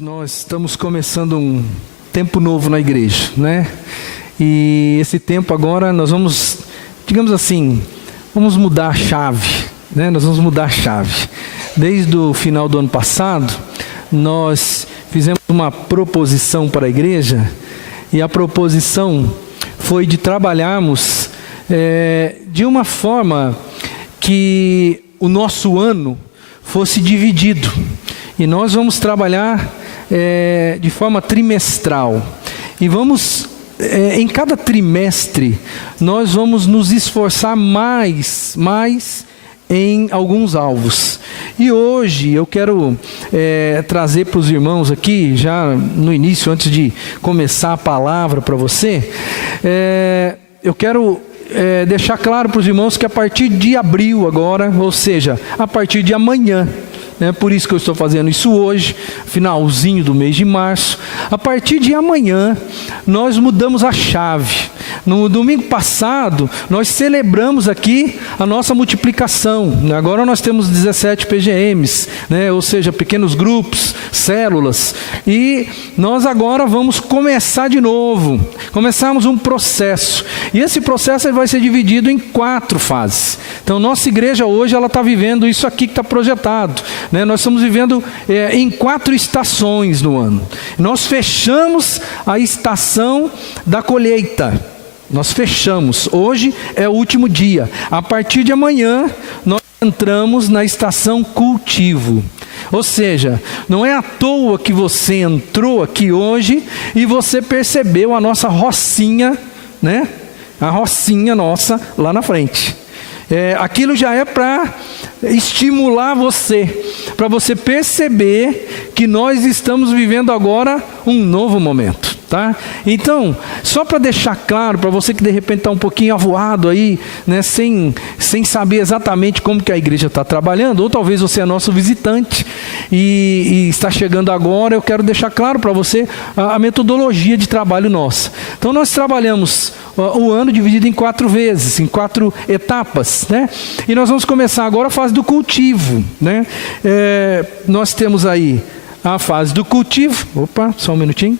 Nós estamos começando um tempo novo na igreja, né? E esse tempo agora nós vamos, digamos assim, vamos mudar a chave, né? Nós vamos mudar a chave. Desde o final do ano passado, nós fizemos uma proposição para a igreja, e a proposição foi de trabalharmos de uma forma que o nosso ano fosse dividido. E nós vamos trabalhar de forma trimestral. E vamos, em cada trimestre, nós vamos nos esforçar mais em alguns alvos. E hoje eu quero trazer para os irmãos aqui, já no início, antes de começar a palavra para você, eu quero deixar claro para os irmãos que a partir de abril agora, ou seja, a partir de amanhã, por isso que eu estou fazendo isso hoje, finalzinho do mês de março. A partir de amanhã, nós mudamos a chave. No domingo passado, nós celebramos aqui a nossa multiplicação. Agora nós temos 17 PGMs, ou seja, pequenos grupos, células. E nós agora vamos começar de novo. Começamos um processo. E esse processo vai ser dividido em 4 fases. Então, nossa igreja hoje ela está vivendo isso aqui que está projetado. Nós estamos vivendo em 4 estações no ano. Nós fechamos a estação da colheita. Nós fechamos. Hoje é o último dia. A partir de amanhã, nós entramos na estação cultivo. Ou seja, não é à toa que você entrou aqui hoje e você percebeu a nossa rocinha, a rocinha nossa lá na frente. Aquilo já é para estimular você, para você perceber que nós estamos vivendo agora um novo momento, tá? Então, só para deixar claro, para você que de repente está um pouquinho avoado aí, sem saber exatamente como que a igreja está trabalhando, ou talvez você é nosso visitante e está chegando agora, eu quero deixar claro para você a metodologia de trabalho nossa. Então, nós trabalhamos o ano dividido em 4 vezes, em 4 etapas, E nós vamos começar agora a fase do cultivo, nós temos aí a fase do cultivo. Opa, só um minutinho.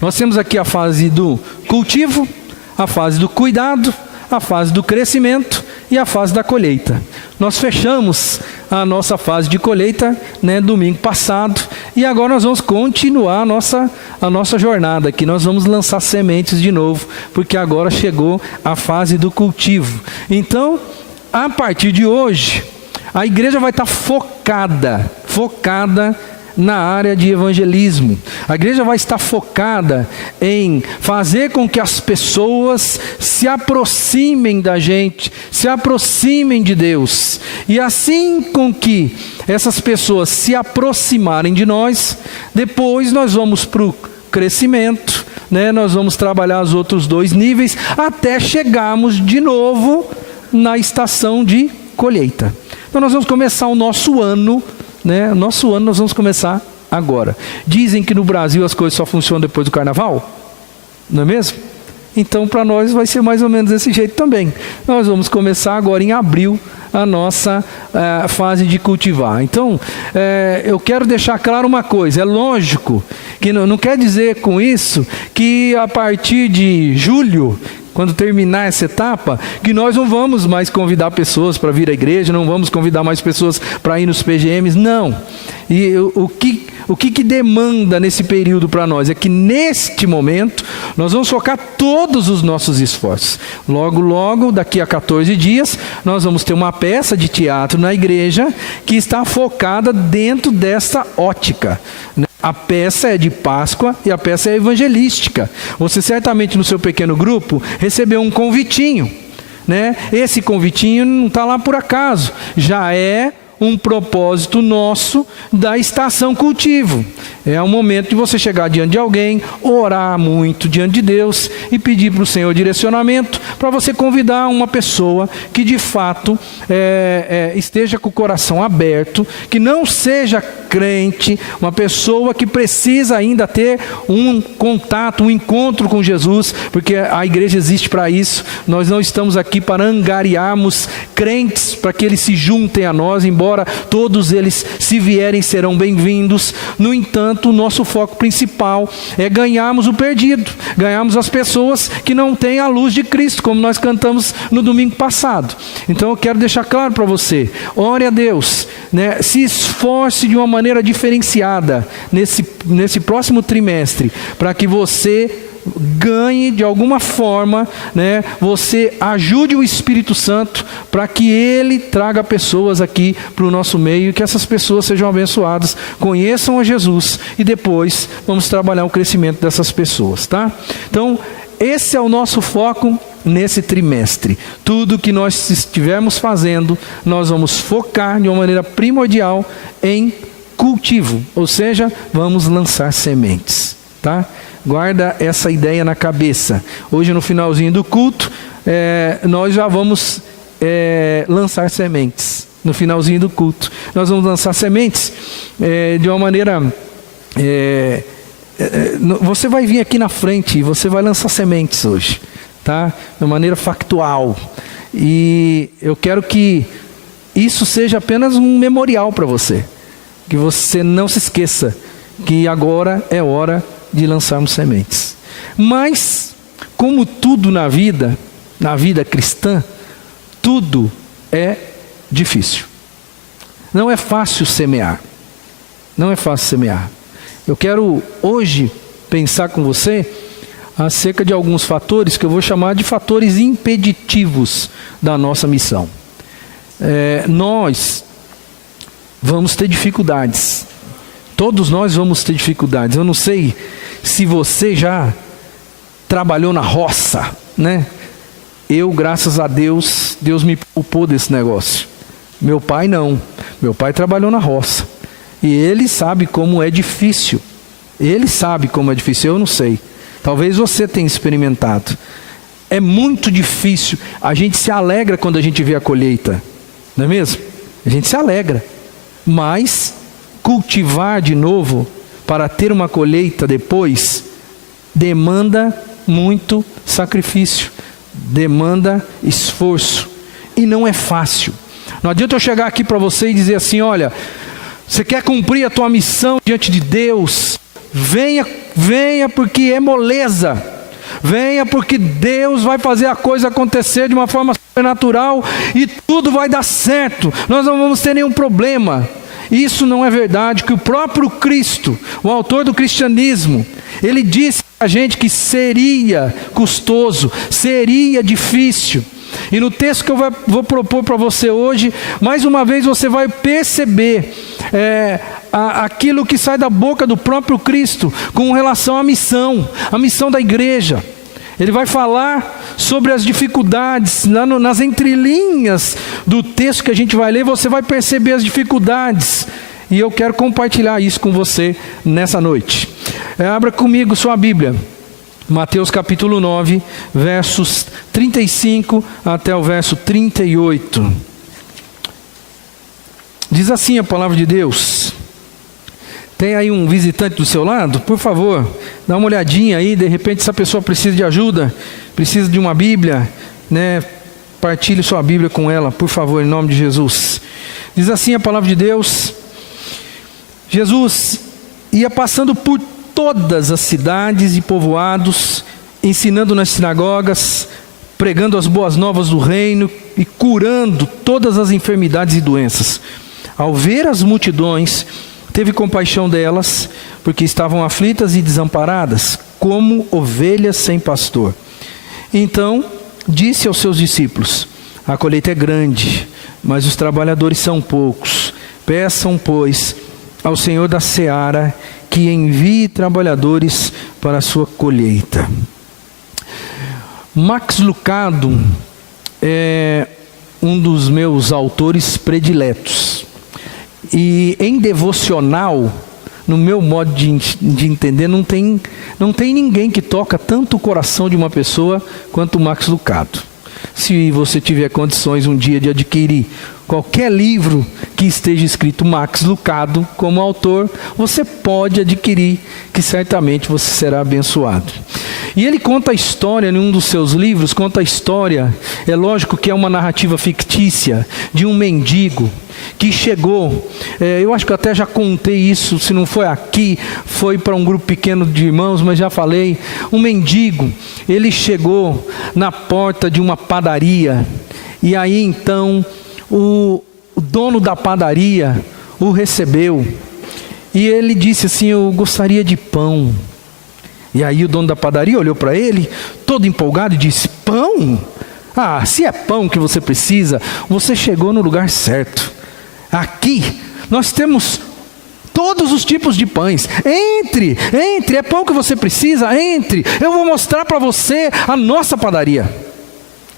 Nós temos aqui a fase do cultivo, a fase do cuidado, a fase do crescimento e a fase da colheita. Nós fechamos a nossa fase de colheita, domingo passado, e agora nós vamos continuar a nossa jornada aqui. Nós vamos lançar sementes de novo, porque agora chegou a fase do cultivo. Então, a partir de hoje, a igreja vai estar focada na área de evangelismo. A igreja vai estar focada em fazer com que as pessoas se aproximem da gente, se aproximem de Deus. E assim com que essas pessoas se aproximarem de nós, depois nós vamos para o crescimento, nós vamos trabalhar os outros 2 níveis, até chegarmos de novo na estação de colheita. Então nós vamos começar o nosso ano, Nosso ano nós vamos começar agora. Dizem que no Brasil as coisas só funcionam depois do carnaval, não é mesmo? Então para nós vai ser mais ou menos desse jeito também. Nós vamos começar agora em abril a nossa fase de cultivar. Então eu quero deixar claro uma coisa, é lógico que não quer dizer com isso que a partir de julho, quando terminar essa etapa, que nós não vamos mais convidar pessoas para vir à igreja, não vamos convidar mais pessoas para ir nos PGMs, não. E o que demanda nesse período para nós é que neste momento nós vamos focar todos os nossos esforços. Logo, daqui a 14 dias, nós vamos ter uma peça de teatro na igreja que está focada dentro dessa ótica. A peça é de Páscoa e a peça é evangelística. Você certamente no seu pequeno grupo recebeu um convitinho, Esse convitinho não está lá por acaso, já é um propósito nosso da estação cultivo. É o momento de você chegar diante de alguém, orar muito diante de Deus e pedir para o Senhor direcionamento para você convidar uma pessoa que de fato esteja com o coração aberto, que não seja crente, uma pessoa que precisa ainda ter um contato, um encontro com Jesus, porque a igreja existe para isso. Nós não estamos aqui para angariarmos crentes para que eles se juntem a nós, embora todos eles, se vierem, serão bem-vindos. No entanto, o nosso foco principal é ganharmos o perdido, ganharmos as pessoas que não têm a luz de Cristo, como nós cantamos no domingo passado. Então eu quero deixar claro para você, ore a Deus, né? Se esforce de uma maneira diferenciada nesse próximo trimestre, para que você ganhe de alguma forma, né? Você ajude o Espírito Santo para que Ele traga pessoas aqui para o nosso meio, e que essas pessoas sejam abençoadas, conheçam a Jesus, e depois vamos trabalhar o crescimento dessas pessoas, tá? Então esse é o nosso foco nesse trimestre. Tudo que nós estivermos fazendo, nós vamos focar de uma maneira primordial em cultivo, ou seja, vamos lançar sementes, tá? Guarda essa ideia na cabeça. Hoje no finalzinho do culto, nós já vamos lançar sementes. No finalzinho do culto, nós vamos lançar sementes de uma maneira... você vai vir aqui na frente e você vai lançar sementes hoje, tá? De maneira factual. E eu quero que isso seja apenas um memorial para você, que você não se esqueça que agora é hora de lançarmos sementes. Mas, como tudo na vida cristã, tudo é difícil. Não é fácil semear. Não é fácil semear. Eu quero hoje pensar com você acerca de alguns fatores que eu vou chamar de fatores impeditivos da nossa missão. Nós vamos ter dificuldades. Todos nós vamos ter dificuldades. Eu não sei se você já trabalhou na roça, né? Eu, graças a Deus, Deus me poupou desse negócio. Meu pai não. Meu pai trabalhou na roça. E ele sabe como é difícil. Ele sabe como é difícil, eu não sei. Talvez você tenha experimentado. É muito difícil. A gente se alegra quando a gente vê a colheita, não é mesmo? A gente se alegra. Mas cultivar de novo para ter uma colheita depois demanda muito sacrifício, demanda esforço, e não é fácil. Não adianta eu chegar aqui para você e dizer assim: olha, você quer cumprir a tua missão diante de Deus? Venha porque é moleza. Venha porque Deus vai fazer a coisa acontecer de uma forma sobrenatural e tudo vai dar certo. Nós não vamos ter nenhum problema. Isso não é verdade, que o próprio Cristo, o autor do cristianismo, ele disse a gente que seria custoso, seria difícil. E no texto que eu vou propor para você hoje, mais uma vez você vai perceber aquilo que sai da boca do próprio Cristo com relação à missão da igreja. Ele vai falar sobre as dificuldades, nas entrelinhas do texto que a gente vai ler, você vai perceber as dificuldades. E eu quero compartilhar isso com você nessa noite. Abra comigo sua Bíblia. Mateus capítulo 9, versos 35 até o verso 38. Diz assim a palavra de Deus. Tem aí um visitante do seu lado? Por favor, dá uma olhadinha aí, de repente essa pessoa precisa de ajuda, precisa de uma Bíblia, né? Partilhe sua Bíblia com ela, por favor, em nome de Jesus. Diz assim a palavra de Deus: Jesus ia passando por todas as cidades e povoados, ensinando nas sinagogas, pregando as boas novas do reino e curando todas as enfermidades e doenças. Ao ver as multidões, teve compaixão delas, porque estavam aflitas e desamparadas, como ovelhas sem pastor. Então disse aos seus discípulos: a colheita é grande, mas os trabalhadores são poucos. Peçam, pois, ao Senhor da seara que envie trabalhadores para a sua colheita. Max Lucado é um dos meus autores prediletos. E em devocional, no meu modo de entender, não tem ninguém que toca tanto o coração de uma pessoa quanto o Max Lucado. Se você tiver condições um dia de adquirir qualquer livro que esteja escrito Max Lucado como autor, você pode adquirir, que certamente você será abençoado. E ele conta a história, em um dos seus livros, conta a história, é lógico que é uma narrativa fictícia, de um mendigo que chegou, eu acho que eu até já contei isso, se não foi aqui, foi para um grupo pequeno de irmãos, mas já falei. Um mendigo, ele chegou na porta de uma padaria, e aí então o dono da padaria o recebeu, e ele disse assim: eu gostaria de pão. E aí o dono da padaria olhou para ele, todo empolgado, e disse: pão? Ah, se é pão que você precisa, você chegou no lugar certo. Aqui nós temos todos os tipos de pães. Entre, é pão que você precisa, entre. Eu vou mostrar para você a nossa padaria.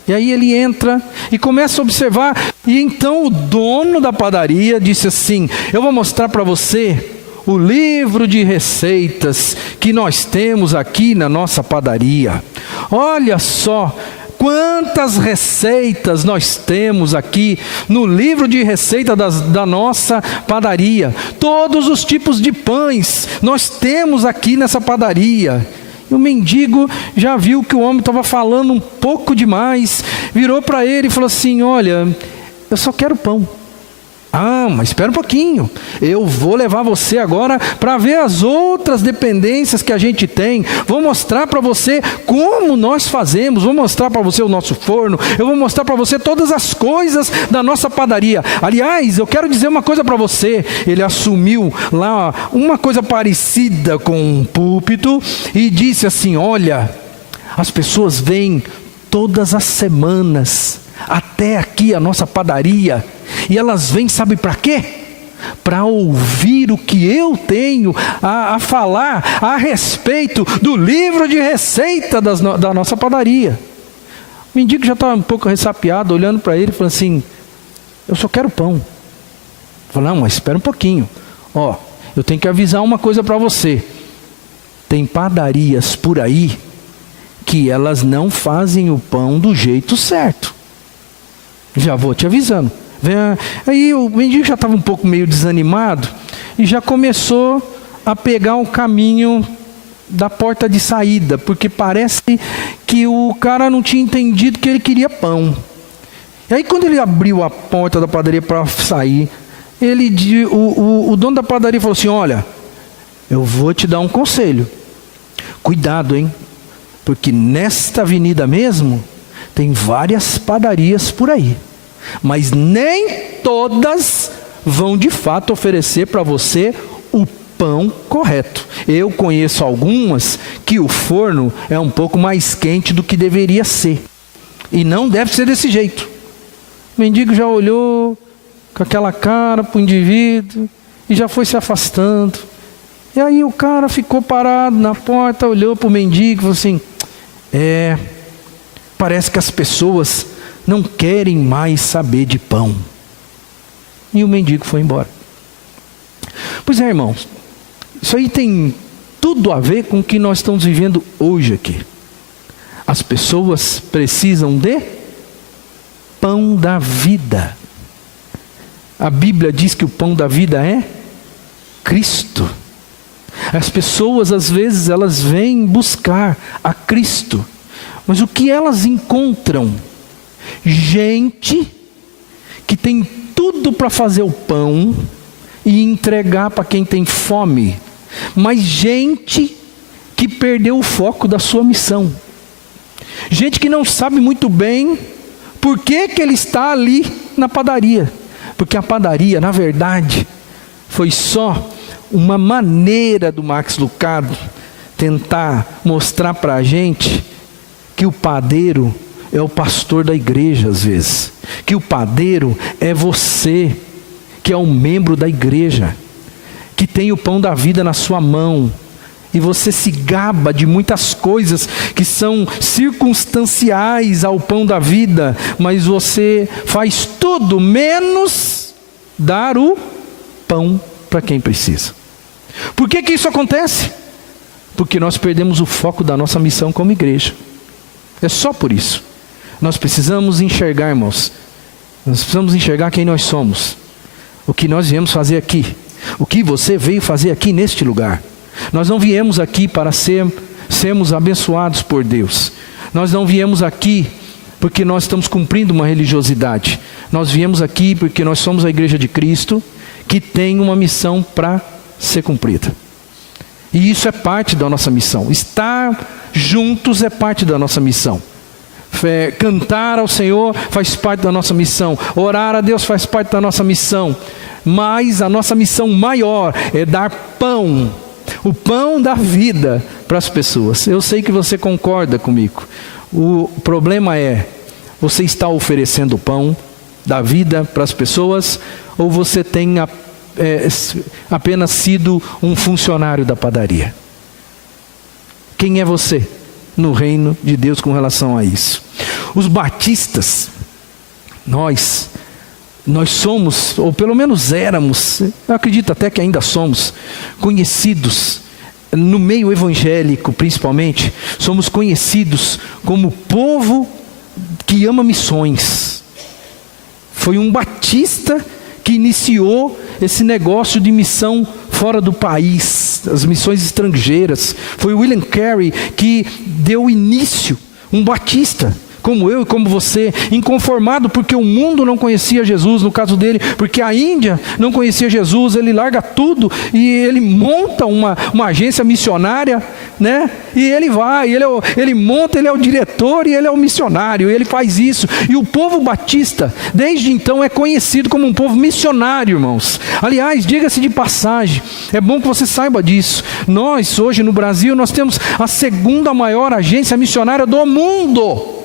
E aí ele entra e começa a observar. E então o dono da padaria disse assim: eu vou mostrar para você o livro de receitas que nós temos aqui na nossa padaria. Olha só quantas receitas nós temos aqui no livro de receita da nossa padaria. Todos os tipos de pães nós temos aqui nessa padaria. E o mendigo já viu que o homem estava falando um pouco demais, virou para ele e falou assim: olha, eu só quero pão. Ah, mas espera um pouquinho, eu vou levar você agora para ver as outras dependências que a gente tem. Vou mostrar para você como nós fazemos, vou mostrar para você o nosso forno, eu vou mostrar para você todas as coisas da nossa padaria. Aliás, eu quero dizer uma coisa para você. Ele assumiu lá uma coisa parecida com um púlpito e disse assim: olha, as pessoas vêm todas as semanas até aqui a nossa padaria, e elas vêm, sabe para quê? Para ouvir o que eu tenho a falar a respeito do livro de receita da nossa padaria. O mendigo já estava um pouco ressapiado, olhando para ele, falando assim: eu só quero pão. Falei: não, mas espera um pouquinho. Ó, eu tenho que avisar uma coisa para você. Tem padarias por aí que elas não fazem o pão do jeito certo. Já vou te avisando. Aí o mendigo já estava um pouco meio desanimado e já começou a pegar o caminho da porta de saída, porque parece que o cara não tinha entendido que ele queria pão. E aí quando ele abriu a porta da padaria para sair, o dono da padaria falou assim: olha, eu vou te dar um conselho. Cuidado, hein? Porque nesta avenida mesmo tem várias padarias por aí, mas nem todas vão de fato oferecer para você o pão correto. Eu conheço algumas que o forno é um pouco mais quente do que deveria ser, e não deve ser desse jeito. O mendigo já olhou com aquela cara para o indivíduo e já foi se afastando. E aí o cara ficou parado na porta, olhou para o mendigo e falou assim: parece que as pessoas não querem mais saber de pão. E o mendigo foi embora. Pois é, irmãos, isso aí tem tudo a ver com o que nós estamos vivendo hoje aqui. As pessoas precisam de pão da vida. A Bíblia diz que o pão da vida é Cristo. As pessoas às vezes elas vêm buscar a Cristo, mas o que elas encontram? Gente que tem tudo para fazer o pão e entregar para quem tem fome, mas gente que perdeu o foco da sua missão. Gente que não sabe muito bem por que ele está ali na padaria, porque a padaria, na verdade, foi só uma maneira do Max Lucado tentar mostrar para a gente que o padeiro é o pastor da igreja, às vezes. Que o padeiro é você, que é um membro da igreja, que tem o pão da vida na sua mão, e você se gaba de muitas coisas que são circunstanciais ao pão da vida, mas você faz tudo menos dar o pão para quem precisa. Por que isso acontece? Porque nós perdemos o foco da nossa missão como igreja. É só por isso. Nós precisamos enxergar, irmãos, Nós precisamos enxergar quem nós somos, o que nós viemos fazer aqui, o que você veio fazer aqui neste lugar. Nós não viemos aqui para sermos abençoados por Deus. Nós não viemos aqui porque nós estamos cumprindo uma religiosidade. Nós viemos aqui porque nós somos a igreja de Cristo, que tem uma missão para ser cumprida. E isso é parte da nossa missão. Estar juntos é parte da nossa missão. Cantar ao Senhor faz parte da nossa missão. Orar a Deus faz parte da nossa missão. Mas a nossa missão maior é dar pão, o pão da vida para as pessoas. Eu sei que você concorda comigo. O problema é, você está oferecendo o pão da vida para as pessoas, ou você tem apenas sido um funcionário da padaria? Quem é você no reino de Deus com relação a isso? Os batistas, nós somos, ou pelo menos éramos, eu acredito até que ainda somos, conhecidos no meio evangélico principalmente, somos conhecidos como povo que ama missões. Foi um batista que iniciou esse negócio de missão fora do país, as missões estrangeiras. Foi William Carey que deu início, um batista, como eu e como você, inconformado porque o mundo não conhecia Jesus, no caso dele, porque a Índia não conhecia Jesus, ele larga tudo e ele monta uma agência missionária, né? E ele vai, ele monta, ele é o diretor e ele é o missionário, ele faz isso. E o povo batista, desde então, é conhecido como um povo missionário, irmãos. Aliás, diga-se de passagem, é bom que você saiba disso. Nós, hoje no Brasil, nós temos a segunda maior agência missionária do mundo.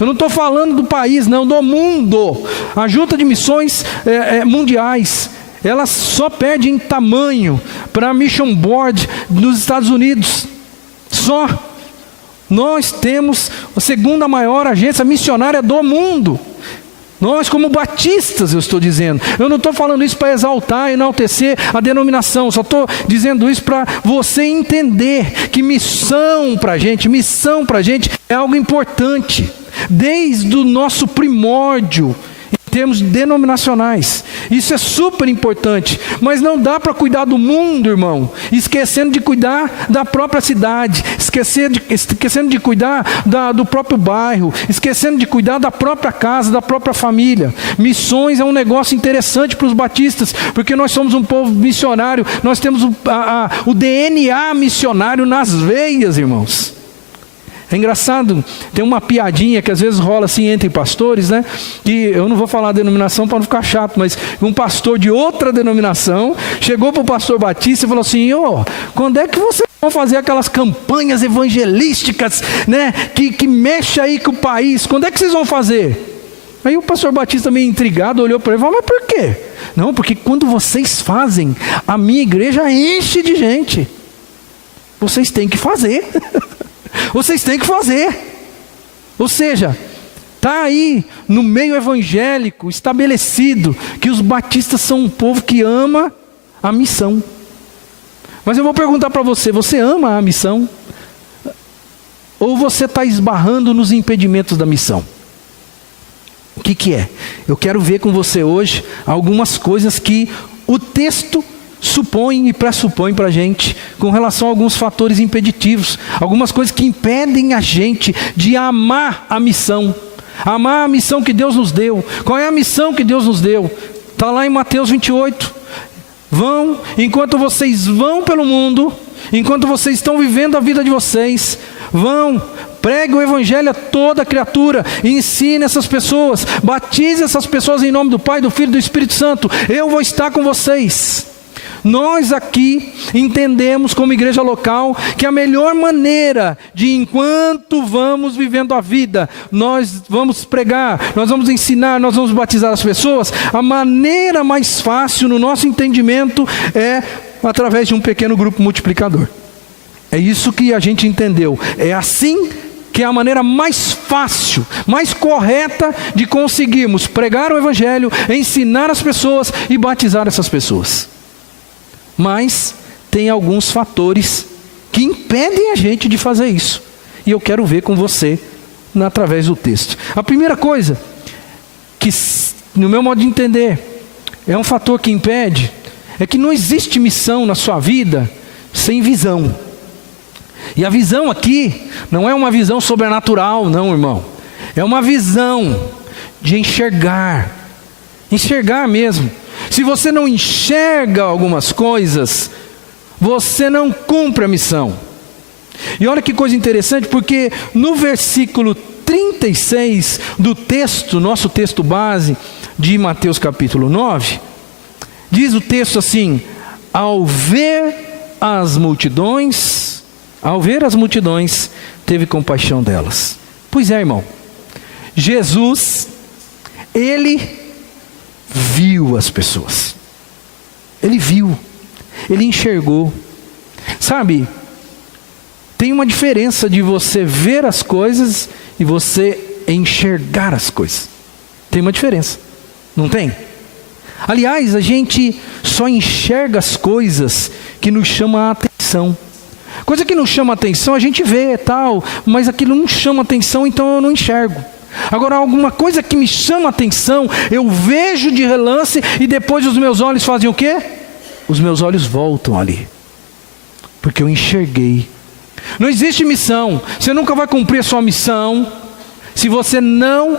Eu não estou falando do país, não, do mundo. A Junta de Missões Mundiais, ela só perde em tamanho para a Mission Board nos Estados Unidos. Só. Nós temos a segunda maior agência missionária do mundo. Nós, como batistas, eu estou dizendo. Eu não estou falando isso para exaltar e enaltecer a denominação. Só estou dizendo isso para você entender que missão para a gente é algo importante. Desde o nosso primórdio, em termos denominacionais. Isso é super importante. Mas não dá para cuidar do mundo, irmão, esquecendo de cuidar da própria cidade, esquecendo de cuidar do próprio bairro, esquecendo de cuidar da própria casa, da própria família. Missões é um negócio interessante para os batistas, porque nós somos um povo missionário, nós temos o DNA missionário nas veias, irmãos. É engraçado, tem uma piadinha que às vezes rola assim entre pastores, né? Que eu não vou falar a denominação para não ficar chato, mas um pastor de outra denominação chegou para o pastor Batista e falou assim: quando é que vocês vão fazer aquelas campanhas evangelísticas, né? Que mexe aí com o país, quando é que vocês vão fazer? Aí o pastor Batista, meio intrigado, olhou para ele e falou: mas por quê? Não, porque quando vocês fazem, a minha igreja enche de gente. Vocês têm que fazer. Vocês têm que fazer. Ou seja, está aí no meio evangélico estabelecido que os batistas são um povo que ama a missão. Mas eu vou perguntar para você: você ama a missão? Ou você está esbarrando nos impedimentos da missão? O que é? Eu quero ver com você hoje algumas coisas que o texto supõe e pressupõe para a gente com relação a alguns fatores impeditivos, algumas coisas que impedem a gente de amar a missão que Deus nos deu. Qual é a missão que Deus nos deu? Está lá em Mateus 28. Vão, enquanto vocês vão pelo mundo, enquanto vocês estão vivendo a vida de vocês, vão, pregue o evangelho a toda criatura, ensine essas pessoas, batize essas pessoas em nome do Pai, do Filho e do Espírito Santo. Eu vou estar com vocês. Nós aqui entendemos como igreja local que a melhor maneira de, enquanto vamos vivendo a vida, nós vamos pregar, nós vamos ensinar, nós vamos batizar as pessoas, a maneira mais fácil no nosso entendimento é através de um pequeno grupo multiplicador. É isso que a gente entendeu. É assim que é a maneira mais fácil, mais correta de conseguirmos pregar o evangelho, ensinar as pessoas e batizar essas pessoas. Mas tem alguns fatores que impedem a gente de fazer isso. E eu quero ver com você através do texto. A primeira coisa que no meu modo de entender, é um fator que impede, é que não existe missão na sua vida sem visão. E a visão aqui não é uma visão sobrenatural, não, irmão. É uma visão de enxergar mesmo. Se você não enxerga algumas coisas, você não cumpre a missão. E olha que coisa interessante, porque no versículo 36 do texto, nosso texto base de Mateus capítulo 9, diz o texto assim: ao ver as multidões, teve compaixão delas. Pois é, irmão, Jesus, ele viu as pessoas, ele viu, ele enxergou. Sabe, tem uma diferença de você ver as coisas e você enxergar as coisas. Tem uma diferença, não tem? Aliás, a gente só enxerga as coisas que nos chamam a atenção. Coisa que não chama atenção a gente vê tal, mas aquilo não chama atenção, então eu não enxergo. Agora, alguma coisa que me chama atenção, eu vejo de relance e depois os meus olhos fazem o quê? Os meus olhos voltam ali, porque eu enxerguei. Não existe missão, você nunca vai cumprir a sua missão se você não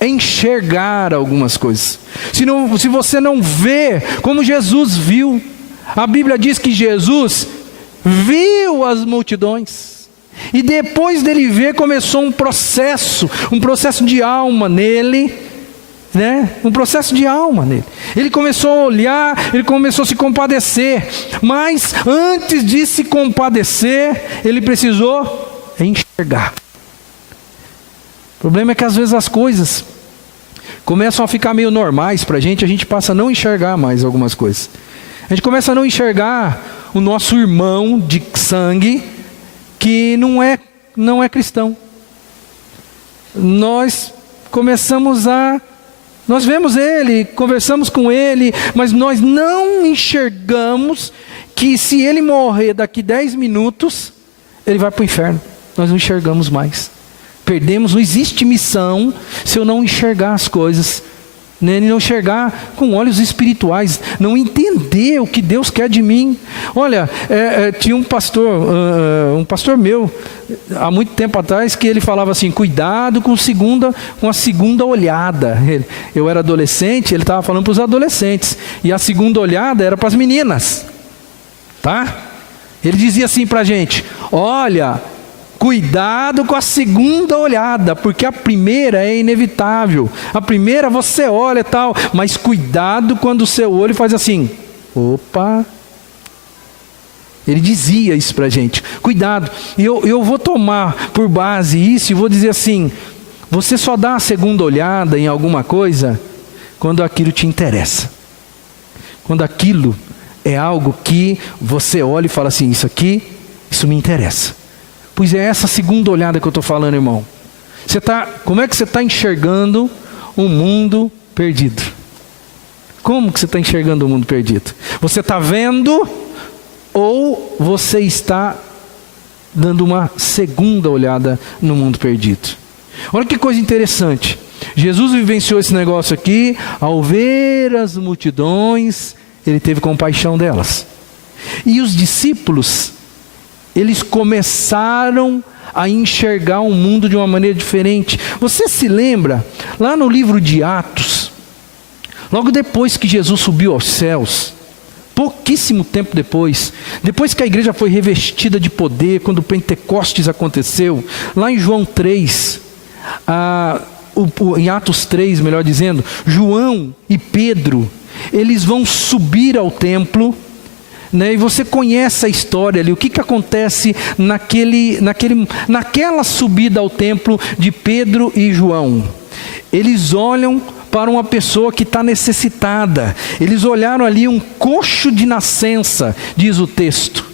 enxergar algumas coisas, se você não vê como Jesus viu. A Bíblia diz que Jesus viu as multidões, e depois dele ver, começou um processo de alma nele, né? Um processo de alma nele. Ele começou a olhar, ele começou a se compadecer, mas antes de se compadecer, ele precisou enxergar. O problema é que às vezes as coisas começam a ficar meio normais para a gente passa a não enxergar mais algumas coisas. A gente começa a não enxergar o nosso irmão de sangue que não é cristão. Nós vemos ele, conversamos com ele, mas nós não enxergamos que se ele morrer daqui 10 minutos, ele vai para o inferno. Nós não enxergamos mais. Perdemos, não existe missão se eu não enxergar as coisas, né? Não enxergar com olhos espirituais, não entender o que Deus quer de mim. Olha, tinha um pastor meu, há muito tempo atrás, que ele falava assim: cuidado com a segunda olhada. Eu era adolescente, ele estava falando para os adolescentes, e a segunda olhada era para as meninas, tá? Ele dizia assim para a gente: olha, cuidado com a segunda olhada, porque a primeira é inevitável. A primeira você olha e tal, mas cuidado quando o seu olho faz assim, opa. Ele dizia isso para a gente, cuidado. E eu vou tomar por base isso e vou dizer assim: você só dá a segunda olhada em alguma coisa quando aquilo te interessa. Quando aquilo é algo que você olha e fala assim: isso me interessa. Pois é essa segunda olhada que eu estou falando, irmão. Como é que você está enxergando o mundo perdido? Como que você está enxergando o mundo perdido? Você está vendo ou você está dando uma segunda olhada no mundo perdido? Olha que coisa interessante. Jesus vivenciou esse negócio aqui. Ao ver as multidões, ele teve compaixão delas. E os discípulos, eles começaram a enxergar o mundo de uma maneira diferente. Você se lembra, lá no livro de Atos, logo depois que Jesus subiu aos céus, pouquíssimo tempo depois que a igreja foi revestida de poder, quando o Pentecostes aconteceu, lá em João 3, em Atos 3, melhor dizendo, João e Pedro, eles vão subir ao templo, né? E você conhece a história ali, o que acontece naquela subida ao templo de Pedro e João. Eles olham para uma pessoa que está necessitada. Eles olharam ali um coxo de nascença, diz o texto.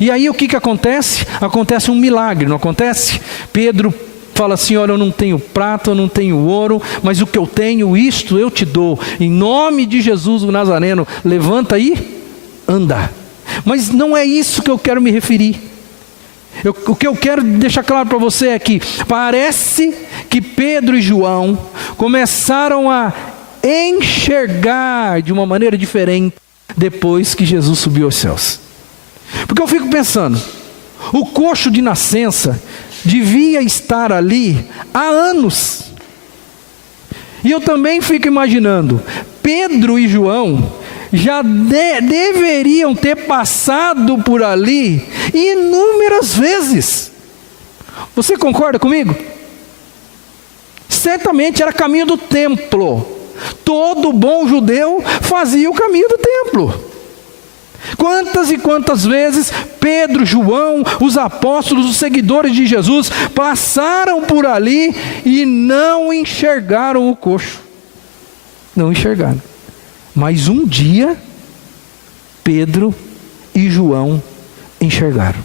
E aí o que acontece? Acontece um milagre, não acontece? Pedro fala assim: olha, eu não tenho prata, eu não tenho ouro, mas o que eu tenho, isto eu te dou. Em nome de Jesus o Nazareno, levanta aí, anda. Mas não é isso que eu quero me referir. O que eu quero deixar claro para você é que parece que Pedro e João começaram a enxergar de uma maneira diferente depois que Jesus subiu aos céus. Porque eu fico pensando, o coxo de nascença devia estar ali há anos. E eu também fico imaginando, Pedro e João já deveriam ter passado por ali inúmeras vezes. Você concorda comigo? Certamente era caminho do templo. Todo bom judeu fazia o caminho do templo. Quantas e quantas vezes Pedro, João, os apóstolos, os seguidores de Jesus passaram por ali e não enxergaram o coxo. Não enxergaram. Mas um dia, Pedro e João enxergaram.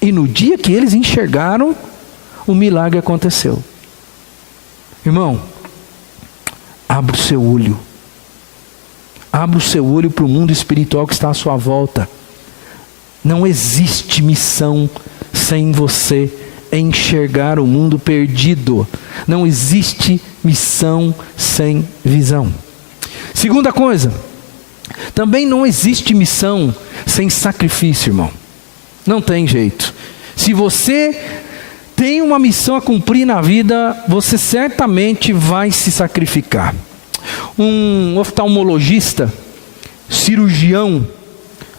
E no dia que eles enxergaram, o milagre aconteceu. Irmão, abra o seu olho. Abra o seu olho para o mundo espiritual que está à sua volta. Não existe missão sem você enxergar o mundo perdido. Não existe missão sem visão. Segunda coisa, também não existe missão sem sacrifício, irmão. Não tem jeito. Se você tem uma missão a cumprir na vida, você certamente vai se sacrificar. Um oftalmologista, cirurgião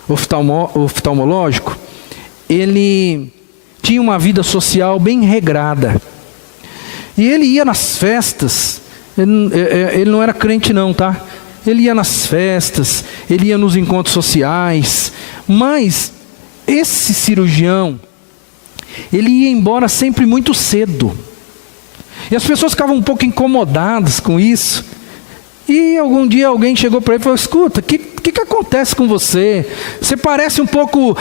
oftalmológico, ele tinha uma vida social bem regrada. E ele ia nas festas, ele não era crente não, tá? Ele ia nas festas, ele ia nos encontros sociais, mas esse cirurgião, ele ia embora sempre muito cedo. E as pessoas ficavam um pouco incomodadas com isso. E algum dia alguém chegou para ele e falou: escuta, o que acontece com você? Você parece um pouco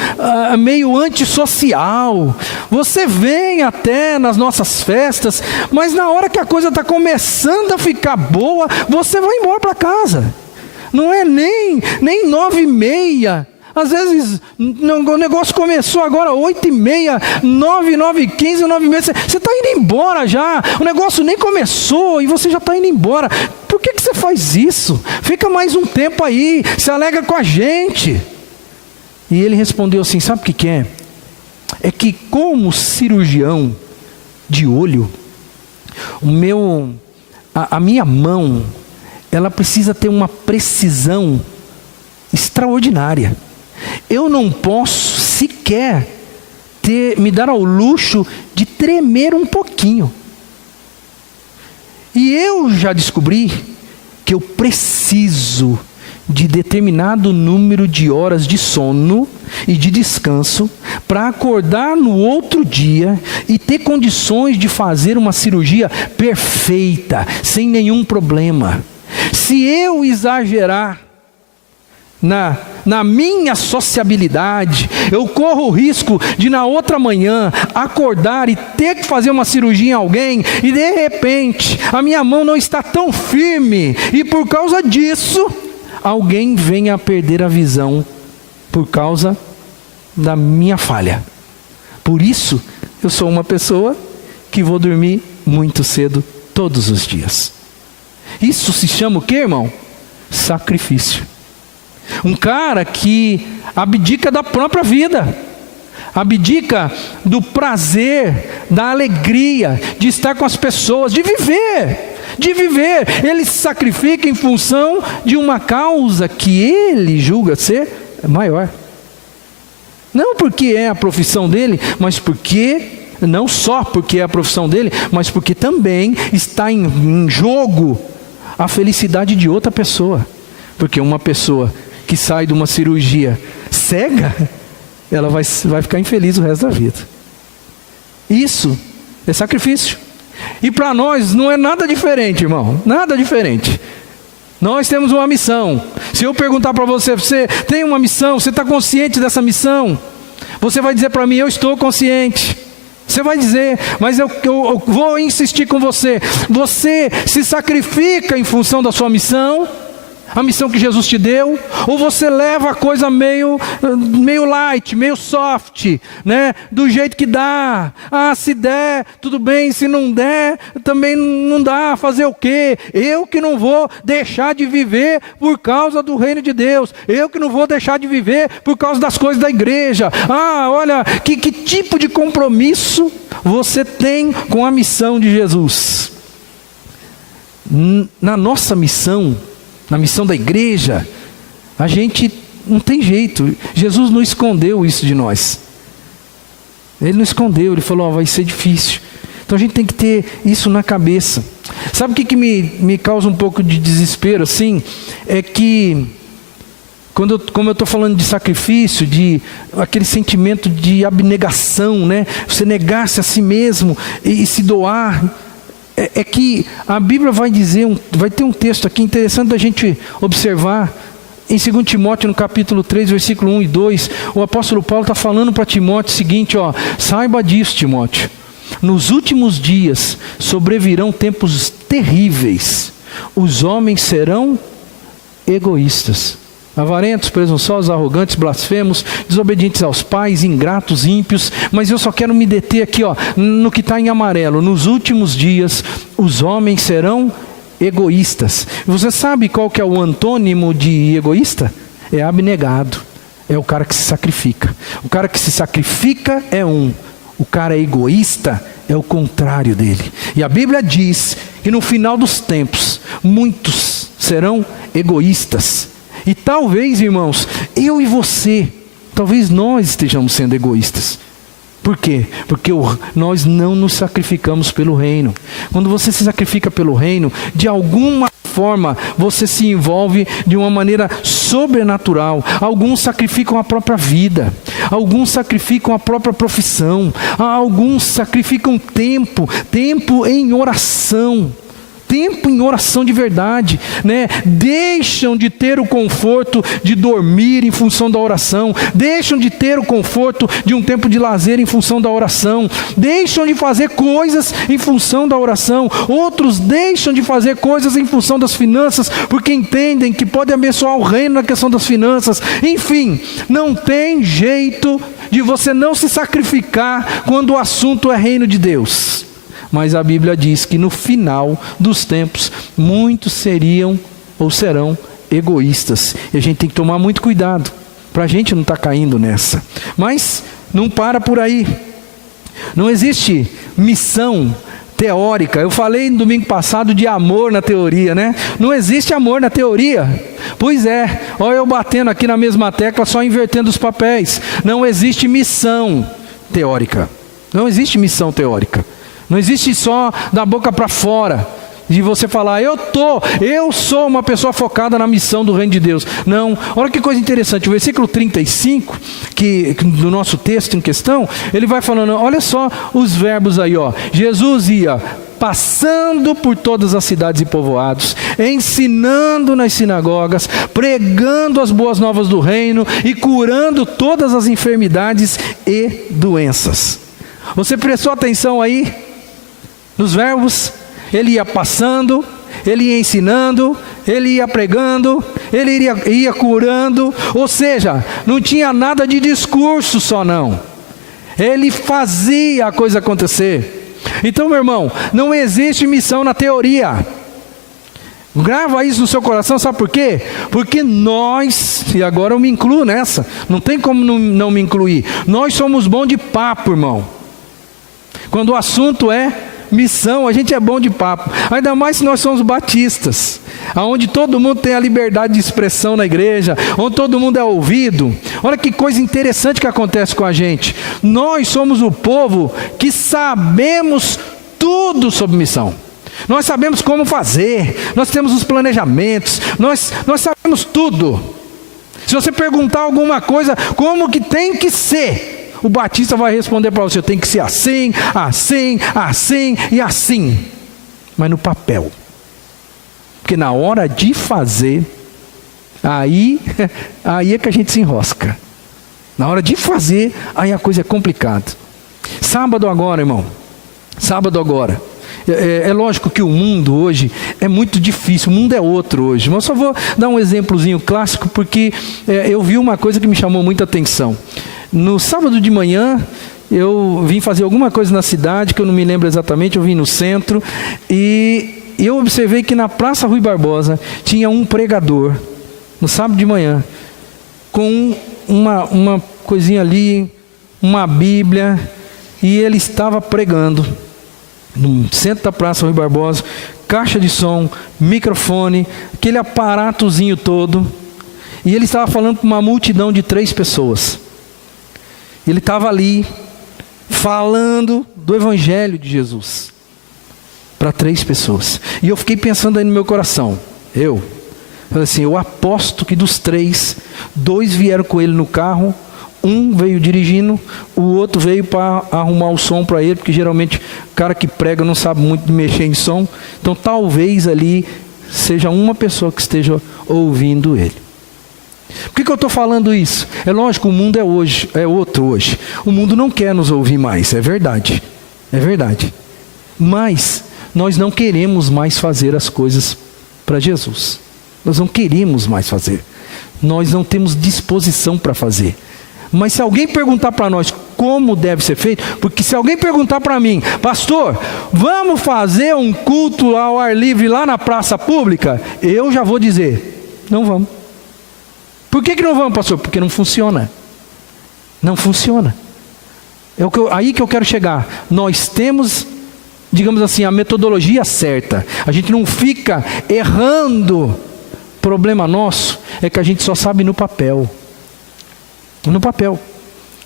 meio antissocial. Você vem até nas nossas festas, mas na hora que a coisa está começando a ficar boa, você vai embora para casa. Não é nem 9h30. Às vezes o negócio começou agora 8h30, 9h15, 9h30. Você está indo embora já. O negócio nem começou e você já está indo embora. Por que você faz isso? Fica mais um tempo aí, se alegra com a gente. E ele respondeu assim: sabe o que é? É que como cirurgião de olho, a minha mão, ela precisa ter uma precisão extraordinária. Eu não posso sequer me dar ao luxo de tremer um pouquinho. E eu já descobri que eu preciso de determinado número de horas de sono e de descanso para acordar no outro dia e ter condições de fazer uma cirurgia perfeita, sem nenhum problema. Se eu exagerar na minha sociabilidade, eu corro o risco de na outra manhã acordar e ter que fazer uma cirurgia em alguém, e de repente a minha mão não está tão firme, e por causa disso alguém venha a perder a visão por causa da minha falha. Por isso eu sou uma pessoa que vou dormir muito cedo todos os dias. Isso se chama o que, irmão? Sacrifício. Um cara que abdica da própria vida, abdica do prazer, da alegria, de estar com as pessoas, de viver. Ele se sacrifica em função de uma causa que ele julga ser maior. Não porque é a profissão dele, mas porque, não só porque é a profissão dele, mas porque também está em jogo a felicidade de outra pessoa. Porque uma pessoa que sai de uma cirurgia cega, ela vai ficar infeliz o resto da vida. Isso é sacrifício. E para nós não é nada diferente, irmão. Nada diferente. Nós temos uma missão. Se eu perguntar para você, você tem uma missão, você está consciente dessa missão? Você vai dizer para mim: eu estou consciente. Você vai dizer, mas eu vou insistir com você. Você se sacrifica em função da sua missão? a missão que Jesus te deu? Ou você leva a coisa meio light, meio soft, né? Do jeito que dá. Se der, tudo bem. Se não der, também não dá. Fazer o quê? Eu que não vou deixar de viver por causa do reino de Deus. Eu que não vou deixar de viver por causa das coisas da igreja. Olha, que tipo de compromisso você tem com a missão de Jesus? Na nossa missão, na missão da igreja, a gente não tem jeito. Jesus não escondeu isso de nós. Ele não escondeu, ele falou, vai ser difícil. Então a gente tem que ter isso na cabeça. Sabe o que me causa um pouco de desespero assim? É que, como eu estou falando de sacrifício, de aquele sentimento de abnegação, né? Você negar-se a si mesmo e se doar. É que a Bíblia vai ter um texto aqui interessante da gente observar. Em 2 Timóteo, no capítulo 3, versículo 1 e 2, o apóstolo Paulo está falando para Timóteo o seguinte, saiba disso, Timóteo, nos últimos dias sobrevirão tempos terríveis, os homens serão egoístas, avarentos, presunçosos, arrogantes, blasfemos, desobedientes aos pais, ingratos, ímpios. Mas eu só quero me deter aqui no que está em amarelo. Nos últimos dias os homens serão egoístas. Você sabe qual que é o antônimo de egoísta? É abnegado. É o cara que se sacrifica. O cara que se sacrifica é o cara egoísta é o contrário dele. E a Bíblia diz que no final dos tempos muitos serão egoístas. E talvez, irmãos, eu e você, talvez nós estejamos sendo egoístas. Por quê? Porque nós não nos sacrificamos pelo reino. Quando você se sacrifica pelo reino, de alguma forma você se envolve de uma maneira sobrenatural. Alguns sacrificam a própria vida, alguns sacrificam a própria profissão, alguns sacrificam tempo em oração. Tempo em oração de verdade, né? Deixam de ter o conforto de dormir em função da oração, deixam de ter o conforto de um tempo de lazer em função da oração, deixam de fazer coisas em função da oração, outros deixam de fazer coisas em função das finanças, porque entendem que pode abençoar o reino na questão das finanças. Enfim, não tem jeito de você não se sacrificar quando o assunto é reino de Deus. Mas a Bíblia diz que no final dos tempos, muitos seriam ou serão egoístas. E a gente tem que tomar muito cuidado, para a gente não estar caindo nessa. Mas não para por aí. Não existe missão teórica. Eu falei no domingo passado de amor na teoria, né? Não existe amor na teoria. Pois é, olha eu batendo aqui na mesma tecla, só invertendo os papéis. Não existe missão teórica. Não existe missão teórica. Não existe só da boca para fora, de você falar, eu sou uma pessoa focada na missão do reino de Deus. Não, olha que coisa interessante, o versículo 35, do nosso texto em questão, ele vai falando, olha só os verbos aí, Jesus ia passando por todas as cidades e povoados, ensinando nas sinagogas, pregando as boas novas do reino e curando todas as enfermidades e doenças. Você prestou atenção aí? Nos verbos, ele ia passando, ele ia ensinando, ele ia pregando, ele ia curando, ou seja, não tinha nada de discurso só não, ele fazia a coisa acontecer. Então, meu irmão, não existe missão na teoria. Grava isso no seu coração, sabe por quê? Porque nós, e agora eu me incluo nessa, não tem como não me incluir, nós somos bons de papo, irmão. Quando o assunto é missão, a gente é bom de papo, ainda mais se nós somos batistas, onde todo mundo tem a liberdade de expressão na igreja, onde todo mundo é ouvido. Olha que coisa interessante que acontece com a gente. Nós somos o povo que sabemos tudo sobre missão. Nós sabemos como fazer, nós temos os planejamentos, nós sabemos tudo. Se você perguntar alguma coisa, como que tem que ser, o batista vai responder para você, tem que ser assim, assim, assim e assim. Mas no papel. Porque na hora de fazer, aí é que a gente se enrosca. Na hora de fazer, aí a coisa é complicada. Sábado agora, irmão. Sábado agora. É lógico que o mundo hoje é muito difícil, o mundo é outro hoje. Mas só vou dar um exemplozinho clássico, porque eu vi uma coisa que me chamou muita atenção. No sábado de manhã, eu vim fazer alguma coisa na cidade, que eu não me lembro exatamente, eu vim no centro, e eu observei que na Praça Rui Barbosa tinha um pregador, no sábado de manhã, com uma coisinha ali, uma Bíblia, e ele estava pregando no centro da Praça Rui Barbosa, caixa de som, microfone, aquele aparatozinho todo, e ele estava falando para uma multidão de 3 pessoas. Ele estava ali falando do Evangelho de Jesus para 3 pessoas. E eu fiquei pensando aí no meu coração, eu falei assim, eu aposto que dos 3, 2 vieram com ele no carro, um veio dirigindo, o outro veio para arrumar o som para ele, porque geralmente o cara que prega não sabe muito de mexer em som. Então talvez ali seja uma pessoa que esteja ouvindo ele. Por que eu estou falando isso? É lógico, o mundo é outro hoje. O mundo não quer nos ouvir mais, é verdade. É verdade. Mas nós não queremos mais fazer as coisas para Jesus. Nós não queremos mais fazer. Nós não temos disposição para fazer. Mas se alguém perguntar para nós como deve ser feito, porque se alguém perguntar para mim, pastor, vamos fazer um culto ao ar livre lá na praça pública? Eu já vou dizer, não vamos. Por que não vamos, pastor? Porque não funciona. Não funciona. Aí que eu quero chegar. Nós temos, digamos assim, a metodologia certa. A gente não fica errando. O problema nosso é que a gente só sabe no papel. No papel.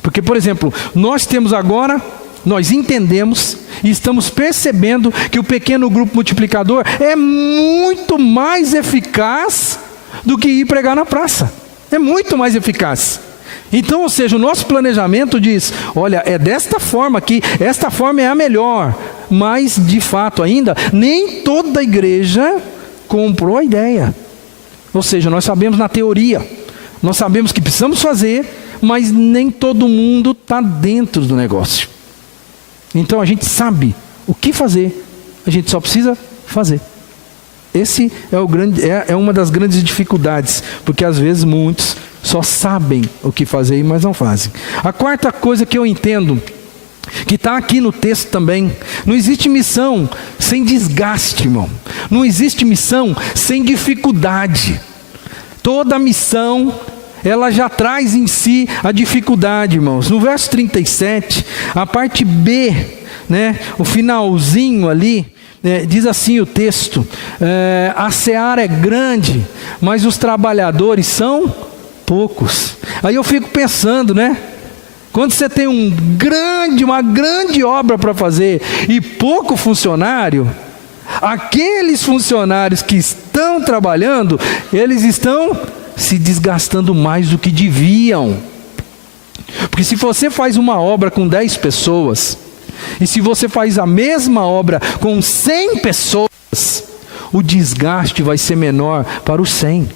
Porque, por exemplo, nós temos agora, nós entendemos e estamos percebendo que o pequeno grupo multiplicador é muito mais eficaz do que ir pregar na praça. É muito mais eficaz. Então, ou seja, o nosso planejamento diz, olha, é desta forma aqui, esta forma é a melhor. Mas, de fato ainda, nem toda a igreja comprou a ideia. Ou seja, nós sabemos na teoria, nós sabemos que precisamos fazer, mas nem todo mundo está dentro do negócio. Então a gente sabe o que fazer, a gente só precisa fazer. Esse é uma das grandes dificuldades, porque às vezes muitos só sabem o que fazer, mas não fazem. A quarta coisa que eu entendo, que está aqui no texto também, não existe missão sem desgaste, irmão. Não existe missão sem dificuldade. Toda missão, ela já traz em si a dificuldade, irmãos. No verso 37, a parte B, né, o finalzinho ali, diz assim o texto, a seara é grande, mas os trabalhadores são poucos. Aí eu fico pensando, né? Quando você tem uma grande obra para fazer e pouco funcionário, aqueles funcionários que estão trabalhando, eles estão se desgastando mais do que deviam. Porque se você faz uma obra com 10 pessoas, e se você faz a mesma obra com 100 pessoas, o desgaste vai ser menor para os 100.